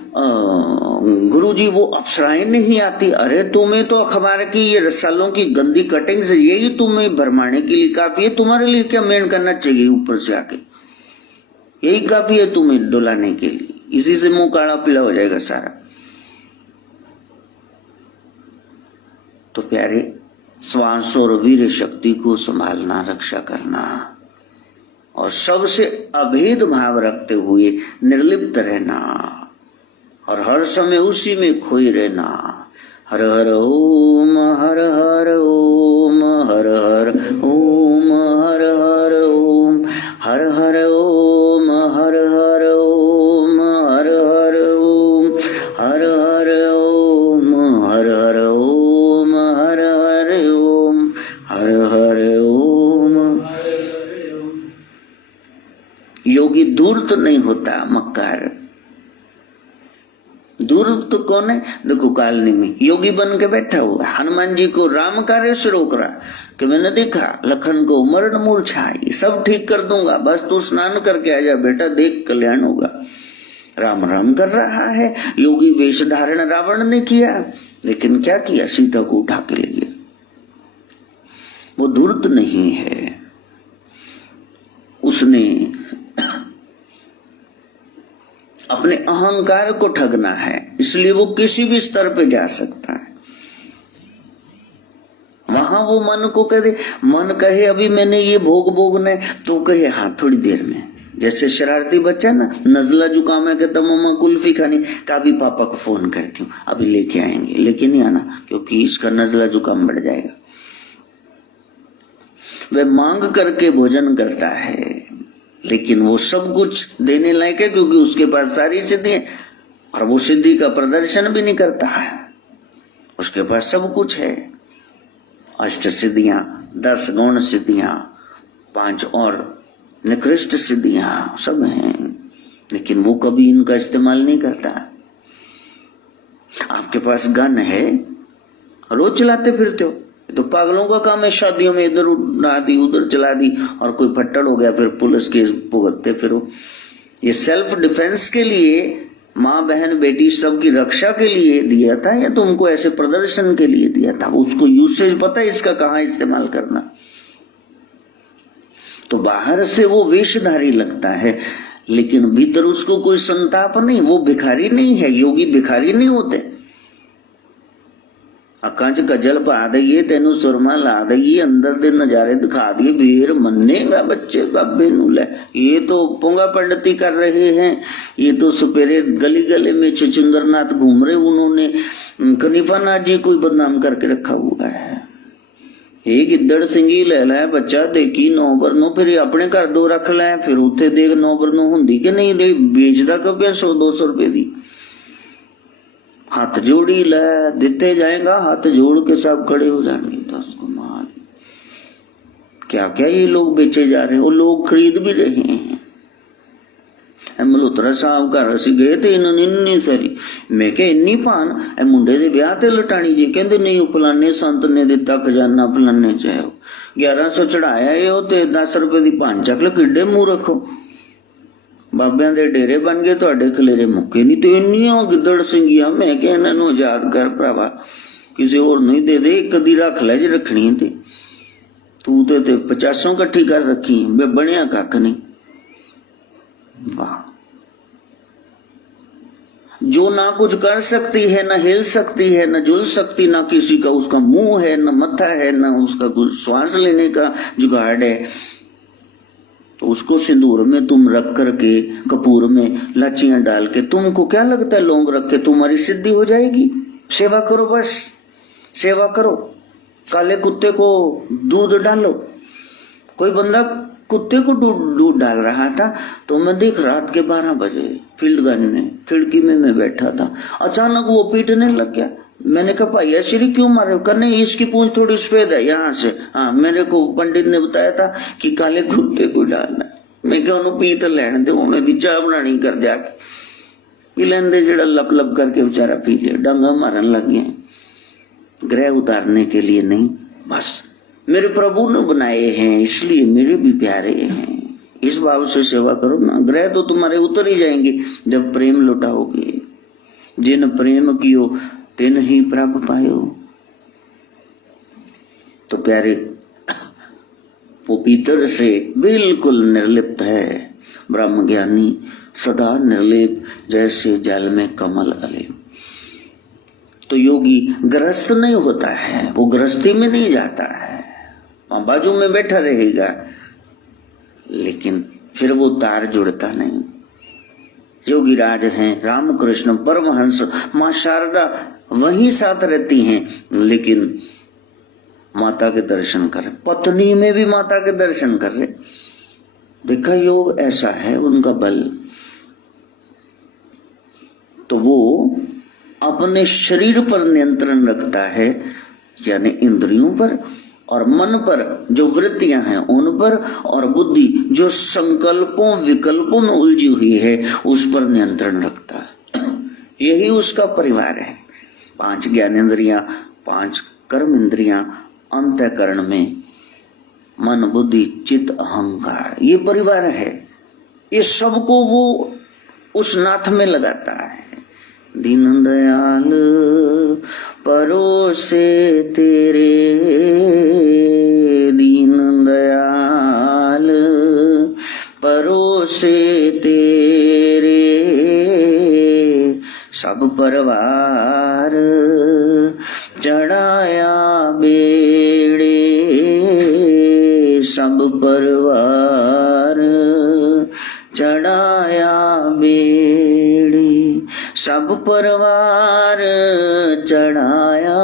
गुरुजी वो अप्सराएं नहीं आती। अरे तुम्हें तो अखबार की ये रसालों की गंदी कटिंग से यही तुम्हें भरमाने के लिए काफी है। तुम्हारे लिए क्या मेन करना चाहिए ऊपर से आके? यही काफी है तुम्हें डुलाने के लिए। इसी से मुंह काला पीला हो जाएगा सारा। तो प्यारे, श्वास और वीर शक्ति को संभालना, रक्षा करना और सबसे अभेद भाव रखते हुए निर्लिप्त रहना और हर समय उसी में खोई रहना। हर हर ओम, हर हर ओम, हर हर ओम, हर हर ओम, हर हर ओम, हर हर ओम, हर हर ओम, हर हर ओम, हर हर ओम, हर हर ओम, हर हर ओम। योगी धूर्त नहीं होता, मक्कार। धूर्त कौन है? देखो कालनी में योगी बन के बैठा हुआ, हनुमान जी को राम कार्य से रोक रहा कि मैंने देखा लखन को मरण मूर्छा आई, सब ठीक कर दूंगा, बस तू स्नान करके आ जा बेटा, देख कल्याण होगा। राम राम कर रहा है। योगी वेश धारण रावण ने किया, लेकिन क्या किया? सीता को उठा के ले गया। वो धूर्त नहीं है, उसने अपने अहंकार को ठगना है, इसलिए वो किसी भी स्तर पे जा सकता है। वहां वो मन को कह दे, मन कहे अभी मैंने ये भोग भोगना है, तो कहे हाँ थोड़ी देर में। जैसे शरारती बच्चा ना, नजला जुकाम है, कहता मम्मा कुल्फी खानी, कभी पापा को फोन करती हूँ अभी लेके आएंगे, लेके नहीं आना क्योंकि इसका नजला जुकाम बढ़ जाएगा। वह मांग करके भोजन करता है, लेकिन वो सब कुछ देने लायक है क्योंकि उसके पास सारी सिद्धि है, और वो सिद्धि का प्रदर्शन भी नहीं करता है, उसके पास सब कुछ है। अष्ट सिद्धियां, 10 गौण सिद्धियां, 5 और निकृष्ट सिद्धियां सब हैं, लेकिन वो कभी इनका इस्तेमाल नहीं करता। आपके पास गन है, रोज चलाते फिरते हो, तो पागलों का काम है। शादियों में इधर उड़ा दी, उधर चला दी, और कोई फट्टड़ हो गया फिर पुलिस केस भुगतते फिरो। ये सेल्फ डिफेंस के लिए, माँ बहन बेटी सबकी रक्षा के लिए दिया था, या तुमको ऐसे प्रदर्शन के लिए दिया था? उसको यूसेज पता है इसका, कहाँ इस्तेमाल करना। तो बाहर से वो वेशधारी लगता है, लेकिन भीतर उसको कोई संताप नहीं। वो भिखारी नहीं है, योगी भिखारी नहीं होते। अक्खां च कजल पा दईए, तेनू सुरमा ला दईए, अंदर दे नजारे दिखा दिए, फिर मन्नेगा बच्चे बाबे नू ले। ये तो पोंगा पंडिती कर रहे हैं, ये तो सपेरे गली गले में चुचुंदरनाथ घूम रहे, उन्होंने कनीफा नाथ जी को बदनाम करके रखा हुआ है। ये गिद्दड़ सिंगी ले लै बच्चा, देखी 9 बरनों, फिर अपने घर 2 रख लै, फिर उत्थे देख 9 बरनों हुंदी कि नहीं, बेचदा क्यों पिया 100-200 रुपए दी। हाथ जोड़ी लै, दिते जाएगा, हाथ जोड़ के सब खड़े हो जाएंगे। 10 को माल क्या क्या ये लोग बेचे जा रहे हैं, वो लोग खरीद भी रहे हैं। मल्होत्रा साहब घर असी गए थे, इन्होंने इन्नी सारी, मैं क्या इन्नी पान ए मुंडे दे ब्याह ते लटाणी जी, कहते नहीं फलाने संत ने दिता खजाना, फलाने जाओ 1100 चढ़ाया ये ते 10 रुपए दी पान चक लो, किड्डे मुंह रखो। बाबियां दे डेरे बन गए, तुहाडे खलेरे मुक्के नहीं। तो इन्नियां गिद्दड़ सिंगियां, मैं क्या इन्हां नूं आजाद कर भरावा, किसी होर नूं दे दे, एक अद्धी रख लै जे रखनी ते। तू ते 50 इकट्ठी कर रखी, बे बनिया कख नहीं। वाह, जो ना कुछ कर सकती है, न हिल सकती है, न जुल सकती, ना किसी का उसका मुंह है, न मत्था है, न उसका कुछ श्वास लेने का जुगाड़ है, तो उसको सिंदूर में तुम रख करके, कपूर में लाचियां डाल के, तुमको क्या लगता है लौंग रख के तुम्हारी सिद्धि हो जाएगी? सेवा करो, बस सेवा करो। काले कुत्ते को दूध डालो। कोई बंदा कुत्ते को दूध डाल रहा था, तो मैं देख रात के 12 बजे फील्ड गन में खिड़की में मैं बैठा था, अचानक वो पीटने लग गया। मैंने कहा भाई श्री क्यों मारे हो? कहने इसकी पूंछ थोड़ी सफेद है यहाँ से। हाँ, मेरे को पंडित ने बताया था कि काले कुत्ते को डालना। मैं क्या उन्होंने पी तो लैन दे, उन्हें दी चाह बनानी कर जाके पी लेंदे, जेड़ा लप लप करके बेचारा पी लिया। डांगा मारन लग गए, ग्रह उतारने के लिए नहीं, बस मेरे प्रभु ने बनाए हैं इसलिए मेरे भी प्यारे हैं, इस भाव से सेवा करो ना। ग्रह तो तुम्हारे उतर ही जाएंगे जब प्रेम लौटाओगे। जिन प्रेम कियो तिन ही प्रभ पायो। तो प्यारे, वो पीतर से बिल्कुल निर्लिप्त है, ब्रह्म ज्ञानी सदा निर्लेप, जैसे जल में कमल अलेप। तो योगी ग्रस्त नहीं होता है, वो गृहस्थी में नहीं जाता है, वहां बाजू में बैठा रहेगा, लेकिन फिर वो तार जुड़ता नहीं। योगी राज हैं, रामकृष्ण परमहंस, मां शारदा वहीं साथ रहती हैं, लेकिन माता के दर्शन कर रहे, पत्नी में भी माता के दर्शन कर रहे। देखा, योग ऐसा है उनका बल। तो वो अपने शरीर पर नियंत्रण रखता है, यानी इंद्रियों पर और मन पर, जो वृत्तियां हैं उन पर, और बुद्धि जो संकल्पों विकल्पों में उलझी हुई है उस पर नियंत्रण रखता है। यही उसका परिवार है। 5 ज्ञानेंद्रियां, 5 कर्म इंद्रियां, अंतःकरण में मन बुद्धि चित्त अहंकार, ये परिवार है। ये सबको वो उस नाथ में लगाता है। दीन दयाल परोसे तेरे, दीन दयाल परोसे तेरे, सब परवार चढ़ाया बेड़े, सब परवार चढ़ाया बेड़े, सब परवार चढ़ाया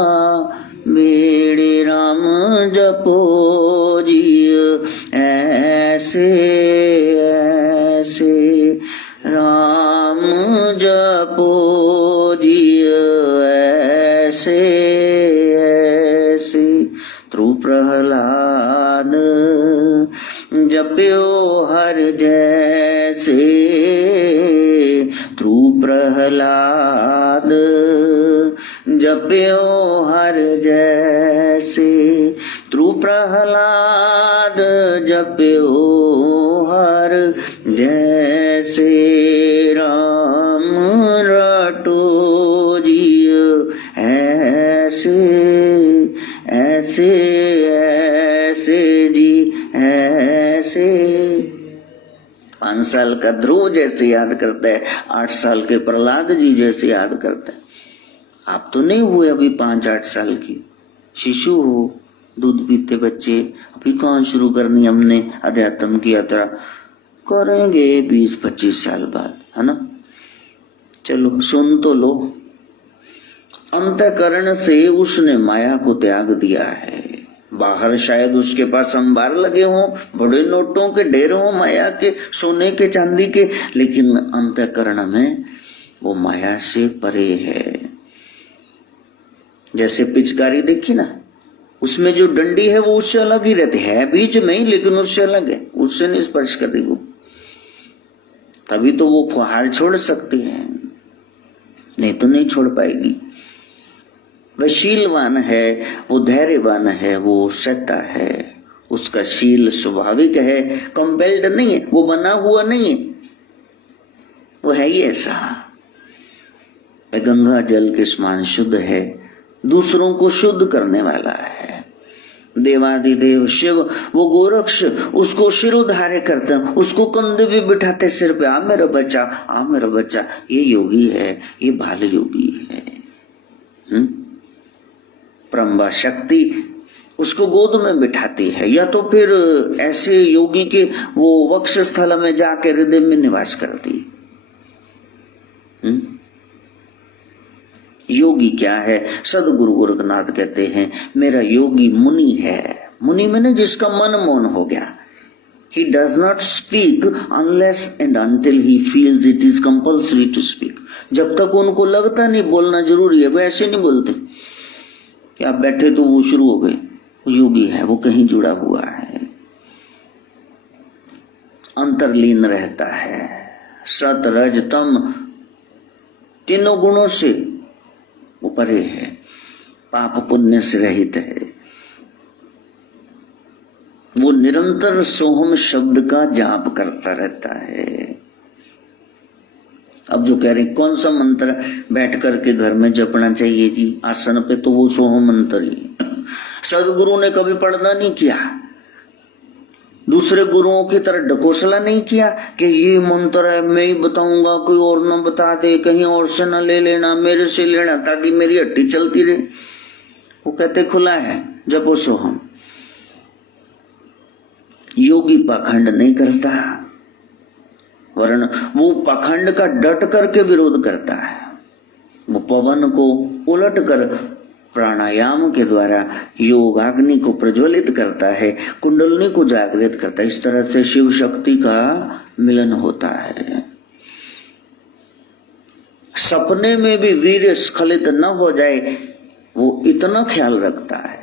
बेड़े। राम जपो जी ऐसे ऐसे, राम जपो जी ऐसे ऐसे। ध्रुव जप्यो हर जैसे ध्रु प्रहलाद, जप्यो हर जैसे ध्रु प्रहलाद, जप्यो हर जैसे राम रटो जिय ऐसे ऐसे ऐसे जी ऐसे। 5 साल का ध्रुव जैसे याद करता है, 8 साल के प्रहलाद जी जैसे याद करता है। आप तो नहीं हुए अभी 5-8 साल की, शिशु हो, दूध पीते बच्चे। अभी कहाँ शुरू करनी हमने अध्यात्म की यात्रा, करेंगे 20-25 साल बाद, है ना। चलो सुन तो लो। अंतःकरण से उसने माया को त्याग दिया है। बाहर शायद उसके पास अंबार लगे हों, बड़े नोटों के ढेर हों, माया के, सोने के, चांदी के, लेकिन अंतःकरण में वो माया से परे है। जैसे पिचकारी देखी ना, उसमें जो डंडी है वो उससे अलग ही रहती है, बीच में ही, लेकिन उससे अलग है, उससे नहीं स्पर्श कर रही वो। तभी तो वो फुहार छोड़ सकती है, नहीं तो नहीं छोड़ पाएगी। वह शीलवान है, वो धैर्यवान है, वो सहता है, उसका शील स्वाभाविक है, कंपेल्ड नहीं है, वो बना हुआ नहीं है, वो है ही ऐसा। वह गंगा जल के समान शुद्ध है, दूसरों को शुद्ध करने वाला है। देवादिदेव शिव, वो गोरक्ष, उसको शिरोधार्य करते हैं, उसको कंधे भी बिठाते सिर पे, आ मेरा बच्चा, आ मेरा बच्चा। ये योगी है, ये बाल योगी है। ब्रह्मा शक्ति उसको गोद में बिठाती है, या तो फिर ऐसे योगी के वो वक्ष स्थल में जाके हृदय में निवास करती। योगी क्या है? सदगुरु गोरखनाथ कहते हैं मेरा योगी मुनि है। मुनि मैंने जिसका मन मौन हो गया। He does not speak unless and until he feels it is compulsory to speak. जब तक उनको लगता नहीं बोलना जरूरी है, वो ऐसे नहीं बोलते कि आप बैठे तो वो शुरू हो गए। वो योगी है, वो कहीं जुड़ा हुआ है, अंतर्लीन रहता है। सत रज तम तीनों गुणों से वो परे है, पाप पुण्य से रहित है। वो निरंतर सोहम शब्द का जाप करता रहता है। अब जो कह रहे कौन सा मंत्र बैठ करके घर में जपना चाहिए जी आसन पे, तो वो सोहम मंत्र ही। सदगुरु ने कभी पढ़ना नहीं किया, दूसरे गुरुओं की तरह ढकोसला नहीं किया कि ये मंत्र है मैं ही बताऊंगा, कोई और ना बता दे, कहीं और से ना ले लेना, मेरे से लेना ताकि मेरी हड्डी चलती रहे। वो कहते खुला है जपो सोहम। योगी पाखंड नहीं करता, वरन वो पाखंड का डट करके विरोध करता है। वो पवन को उलट कर प्राणायाम के द्वारा योगाग्नि को प्रज्वलित करता है, कुंडलनी को जागृत करता है। इस तरह से शिव शक्ति का मिलन होता है। सपने में भी वीर्य स्खलित न हो जाए, वो इतना ख्याल रखता है।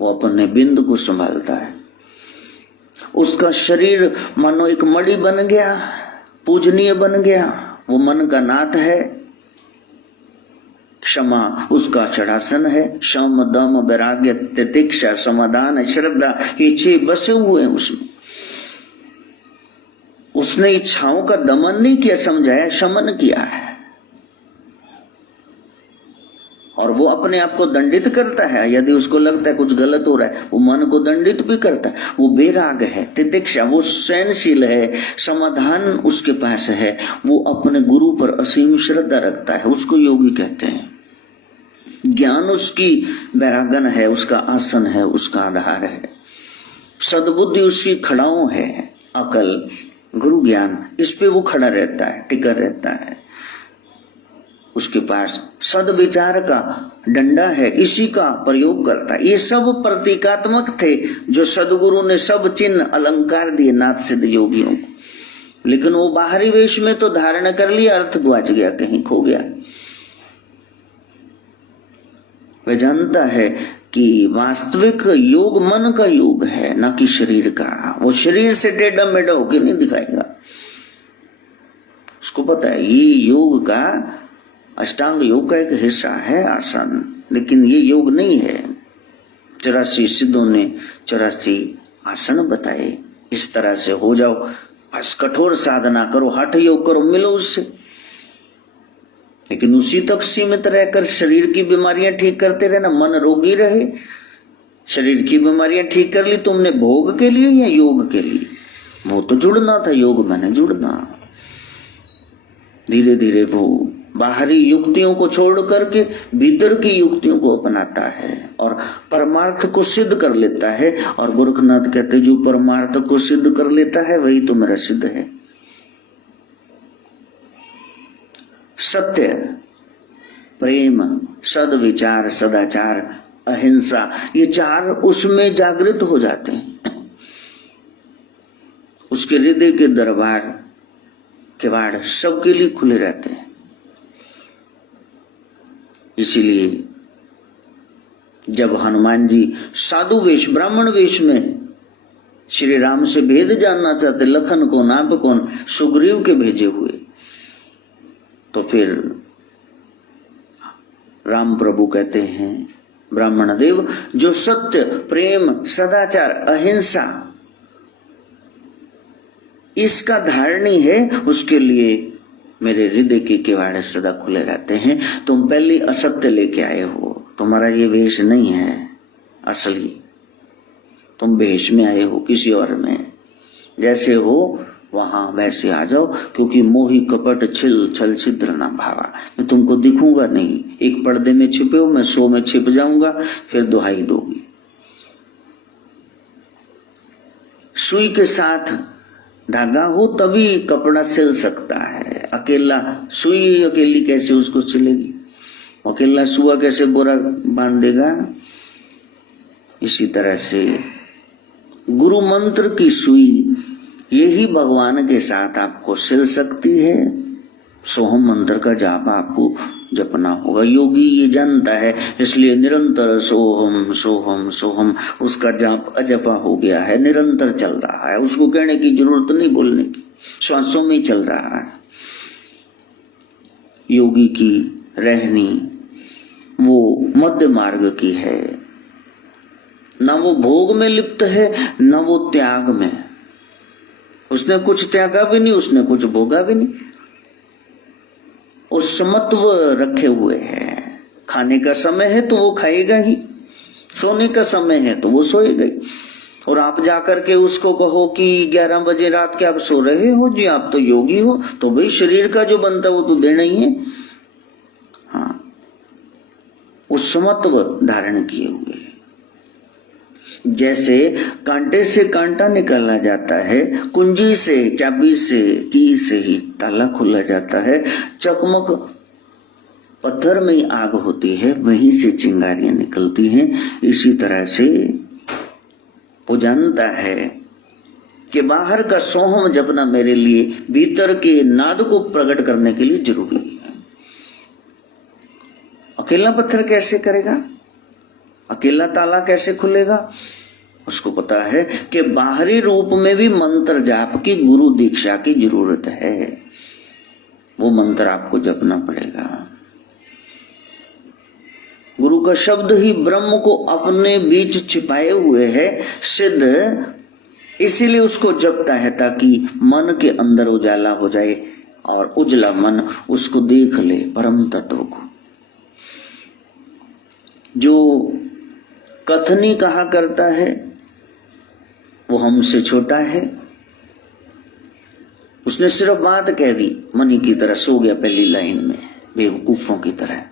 वो अपने बिंद को संभालता है। उसका शरीर मानो एक मणि बन गया, पूजनीय बन गया। वो मन का नाथ है। क्षमा उसका षडासन है। शम दम वैराग्य तितिक्षा समाधान श्रद्धा, ये 6 बसे हुए हैं उसमें। उसने इच्छाओं का दमन नहीं किया, समझाया, शमन किया है। और वो अपने आप को दंडित करता है यदि उसको लगता है कुछ गलत हो रहा है, वो मन को दंडित भी करता है। वो बेराग है, तितिक्षा, वो सहनशील है, समाधान उसके पास है। वो अपने गुरु पर असीम श्रद्धा रखता है, उसको योगी कहते हैं। ज्ञान उसकी बैरागन है, उसका आसन है, उसका आधार है। सद्बुद्धि उसकी खड़ाओं है। अकल, गुरु ज्ञान, इस पे वो खड़ा रहता है, टिका रहता है। उसके पास सद्विचार का डंडा है, इसी का प्रयोग करता है। ये सब प्रतीकात्मक थे जो सदगुरु ने सब चिन्ह अलंकार दिए नाथ सिद्ध योगियों को। लेकिन वो बाहरी वेश में तो धारण कर लिया, अर्थ गुआच गया, कहीं खो गया। वह जानता है कि वास्तविक योग मन का योग है, न कि शरीर का। वो शरीर से टेढ़ा मेढ़ा होके नहीं दिखाएगा। उसको पता है ये योग का, अष्टांग योग का एक हिस्सा है आसन, लेकिन ये योग नहीं है। 84 सिद्धों ने 84 आसन बताए, इस तरह से हो जाओ। बस कठोर साधना करो, हठ योग करो, मिलो उससे। लेकिन उसी तक सीमित रहकर शरीर की बीमारियां ठीक करते रहना, मन रोगी रहे। शरीर की बीमारियां ठीक कर ली तुमने भोग के लिए या योग के लिए? वो तो जुड़ना था, योग मैंने जुड़ना। धीरे धीरे वो बाहरी युक्तियों को छोड़ करके भीतर की युक्तियों को अपनाता है और परमार्थ को सिद्ध कर लेता है। और गोरखनाथ कहते जो परमार्थ को सिद्ध कर लेता है वही तो मेरा सिद्ध है। सत्य, प्रेम, सद्विचार, सदाचार, अहिंसा, ये 4 उसमें जागृत हो जाते हैं। उसके हृदय के दरबार किवाड़ सबके लिए खुले रहते हैं। इसीलिए जब हनुमान जी साधु वेश, ब्राह्मण वेश में श्री राम से भेद जानना चाहते, लखन को, नाभ को, सुग्रीव के भेजे हुए, तो फिर राम प्रभु कहते हैं ब्राह्मण देव, जो सत्य, प्रेम, सदाचार, अहिंसा इसका धारणी है, उसके लिए मेरे हृदय के किवाड़ सदा खुले रहते हैं। तुम पहले असत्य लेके आए हो, तुम्हारा ये वेश नहीं है असली, तुम वेश में आए हो किसी और में। जैसे हो वहां वैसे आ जाओ, क्योंकि मोही कपट छिल छल छिद्र ना भावा। मैं तुमको दिखूंगा नहीं, एक पर्दे में छिपे हो, मैं 100 में छिप जाऊंगा, फिर दुहाई दोगी। सुई के साथ धागा हो तभी कपड़ा सिल सकता है। अकेला सुई अकेली कैसे उसको सिलेगी? अकेला सुआ कैसे बोरा बांध देगा? इसी तरह से गुरु मंत्र की सुई यही भगवान के साथ आपको सिल सकती है। सोहम मंत्र का जाप आपको जपना होगा। योगी ये जानता है, इसलिए निरंतर सोहम सोहम सोहम उसका जाप अजपा हो गया है, निरंतर चल रहा है। उसको कहने की जरूरत नहीं, बोलने की, श्वासों में ही चल रहा है। योगी की रहनी वो मध्य मार्ग की है, न वो भोग में लिप्त है न वो त्याग में। उसने कुछ त्यागा भी नहीं, उसने कुछ भोगा भी नहीं। और समत्व रखे हुए है। खाने का समय है तो वो खाएगा ही, सोने का समय है तो वो सोएगा ही। और आप जाकर के उसको कहो कि 11 बजे रात के आप सो रहे हो जी, आप तो योगी हो, तो भाई शरीर का जो बनता है वो तो देना ही है। हाँ, वो समत्व धारण किए हुए है। जैसे कांटे से कांटा निकाला जाता है, कुंजी से, चाबी से, की से ही ताला खोला जाता है। चकमक पत्थर में आग होती है, वहीं से चिंगारियां निकलती हैं। इसी तरह से वो जानता है कि बाहर का सोहम जपना मेरे लिए भीतर के नाद को प्रकट करने के लिए जरूरी है। अकेला पत्थर कैसे करेगा? अकेला ताला कैसे खुलेगा? उसको पता है कि बाहरी रूप में भी मंत्र जाप की, गुरु दीक्षा की जरूरत है। वो मंत्र आपको जपना पड़ेगा। गुरु का शब्द ही ब्रह्म को अपने बीच छिपाए हुए है सिद्ध, इसीलिए उसको जपता है ताकि मन के अंदर उजाला हो जाए और उजला मन उसको देख ले, परम तत्व को। जो कथनी कहा करता है वो हमसे छोटा है। उसने सिर्फ बात कह दी, मनी की तरह सो गया पहली लाइन में, बेवकूफों की तरह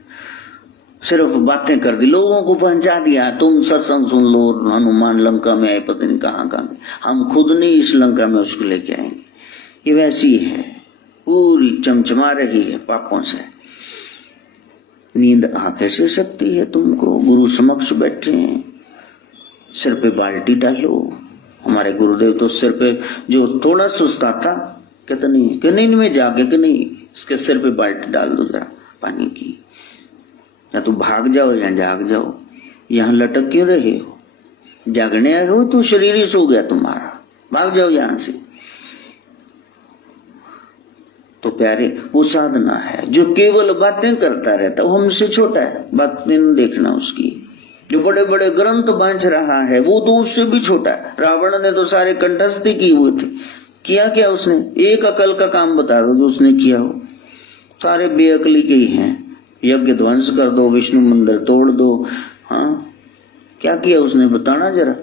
सिर्फ बातें कर दी, लोगों को पहुंचा दिया। तुम सत्संग सुन लो, हनुमान लंका में आए, पता नहीं कहां कहां, हम खुद नहीं इस लंका में उसको लेके आएंगे। ये वैसी है, पूरी चमचमा रही है पापों से। नींद आ कैसे सकती है तुमको? गुरु समक्ष बैठे हैं, सिर पे बाल्टी डालो। हमारे गुरुदेव तो सिर पे जो थोड़ा सुस्ता था, कहते नहीं कि नींद में जागे कि नहीं, इसके सिर पे बाल्टी डाल दो जरा पानी की, या तो भाग जाओ या जाग जाओ। यहां लटक क्यों रहे हो? जागने आए हो तो शरीर ही सो गया तुम्हारा, भाग जाओ यहां से। तो प्यारे, वो साधना है। जो केवल बातें करता रहता वो हमसे छोटा है, बातें देखना उसकी। जो बड़े बड़े ग्रंथ बांच रहा है वो तो उससे भी छोटा है। रावण ने तो सारे कंठस्थी की हुई थी, किया क्या उसने? एक अकल का काम बता दो जो उसने किया हो। सारे बेअकली के ही हैं। यज्ञ ध्वंस कर दो, विष्णु मंदिर तोड़ दो, हाँ क्या किया उसने बताना जरा।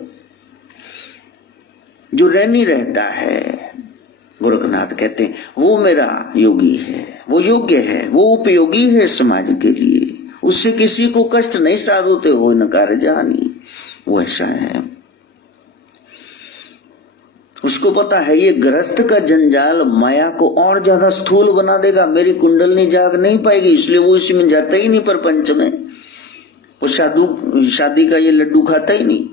जो रहनी रहता है, गोरखनाथ कहते हैं वो मेरा योगी है, वो योग्य है, वो उपयोगी है समाज के लिए। उससे किसी को कष्ट नहीं साधोते हो नकार जानी, वो ऐसा है। उसको पता है ये गृहस्थ का जंजाल माया को और ज्यादा स्थूल बना देगा, मेरी कुंडलनी जाग नहीं पाएगी, इसलिए वो इसी में जाता ही नहीं प्रपंच में। वो शादी का ये लड्डू खाता ही नहीं।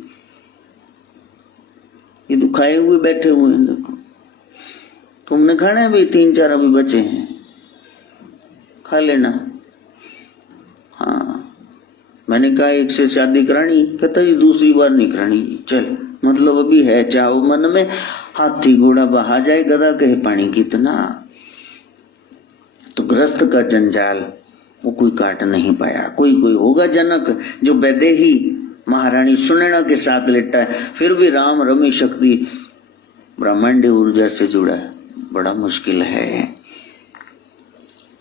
ये तो खाए हुए बैठे हुए हैं, देखो तुमने खाना है भी, 3-4 अभी बचे हैं, खा लेना। हाँ मैंने कहा एक से शादी करानी, कहता जी दूसरी बार नहीं करानी। चल मतलब अभी है चाहो मन में, हाथी घोड़ा बहा जाए गधा कहे पानी कितना। तो गृहस्थ का जंजाल वो कोई काट नहीं पाया। कोई होगा जनक जो वैदेही महारानी सुनैना के साथ लेटा है, फिर भी राम रमी शक्ति ब्रह्मांड ऊर्जा से जुड़ा है। बड़ा मुश्किल है।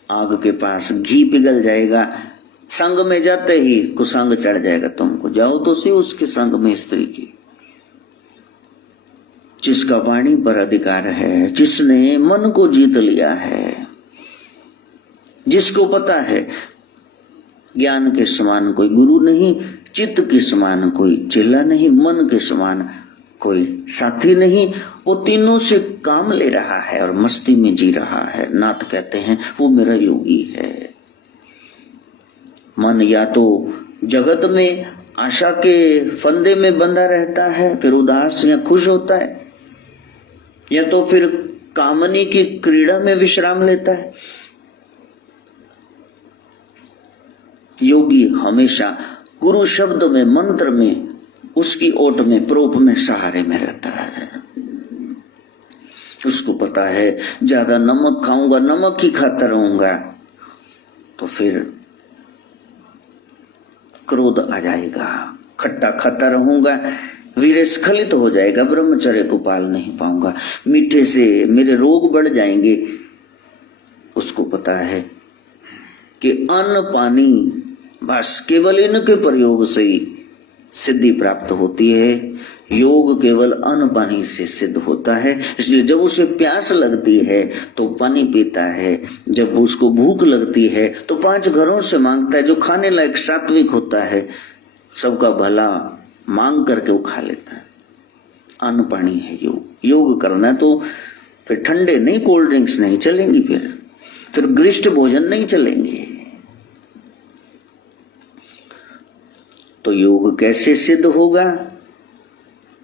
आग के पास घी पिघल जाएगा, संग में जाते ही कुसंग चढ़ जाएगा तुमको। जाओ तो सी उसके संग में स्त्री की। जिसका वाणी पर अधिकार है, जिसने मन को जीत लिया है, जिसको पता है ज्ञान के समान कोई गुरु नहीं, चित्त के समान कोई चेला नहीं, मन के समान कोई साथी नहीं, वो तीनों से काम ले रहा है और मस्ती में जी रहा है। नाथ कहते हैं वो मेरा योगी है। मन या तो जगत में आशा के फंदे में बंधा रहता है, फिर उदास या खुश होता है, या तो फिर कामनी की क्रीड़ा में विश्राम लेता है। योगी हमेशा गुरु शब्द में, मंत्र में, उसकी ओट में, प्रोप में, सहारे में रहता है। उसको पता है ज्यादा नमक खाऊंगा, नमक ही खाता रहूंगा तो फिर क्रोध आ जाएगा। खट्टा खाता रहूंगा, वीर स्खलित हो जाएगा, ब्रह्मचर्य को पाल नहीं पाऊंगा, मीठे से मेरे रोग बढ़ जाएंगे। उसको पता है कि अन्न पानी बस केवल इनके प्रयोग से ही सिद्धि प्राप्त होती है। योग केवल अन्न पानी से सिद्ध होता है। इसलिए जब उसे प्यास लगती है तो पानी पीता है, जब उसको भूख लगती है तो 5 घरों से मांगता है। जो खाने लायक सात्विक होता है, सबका भला मांग करके वो खा लेता है। अन्न पानी है योग। योग करना तो फिर ठंडे नहीं, कोल्ड ड्रिंक्स नहीं चलेंगी, फिर गरिष्ठ भोजन नहीं चलेंगे। तो योग कैसे सिद्ध होगा?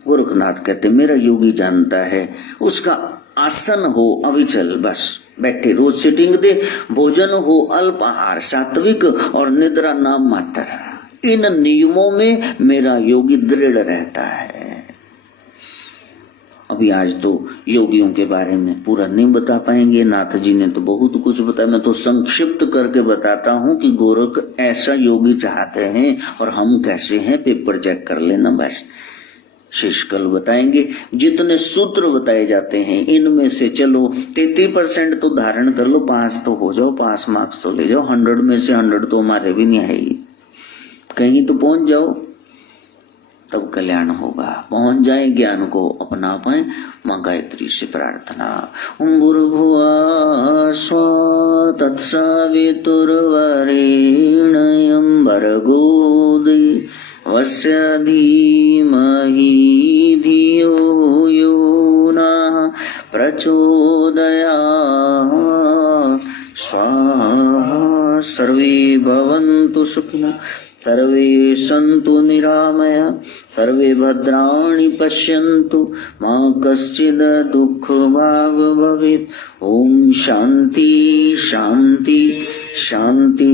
गोरखनाथ कहते मेरा योगी जानता है। उसका आसन हो अविचल, बस बैठे, रोज सिटिंग दे, भोजन हो अल्प आहार, सात्विक, और निद्रा नाम मात्र। इन नियमों में मेरा योगी दृढ़ रहता है। अभी आज तो योगियों के बारे में पूरा नहीं बता पाएंगे, नाथ जी ने तो बहुत कुछ बताया। मैं तो संक्षिप्त करके बताता हूं कि गोरख ऐसा योगी चाहते हैं और हम कैसे हैं, पेपर चेक कर लेना बस। शिष्य कल बताएंगे। जितने सूत्र बताए जाते हैं इनमें से चलो 33% तो धारण कर लो, 5 तो हो जाओ, 5 मार्क्स तो ले जाओ। 100 में से 100 तो हमारे भी नहीं आएगी, कहीं तो पहुंच जाओ, तब कल्याण होगा। पहुंच जाए, ज्ञान को अपना पाए। मां गायत्री से प्रार्थना। ओम भूर्भुवः स्वः तत्सवितुर्वरेण्यं भर्गो देवस्य धीमहि धियो यो नः प्रचोदयात्। स्वाहा। सर्वे भवन्तु सुखिनः, सर्वे सन्तु निरामया, सर्वे भद्राणि पश्यन्तु, मा कश्चित् दुःखभाग् भवेत्। ओम शांति शांति शांति।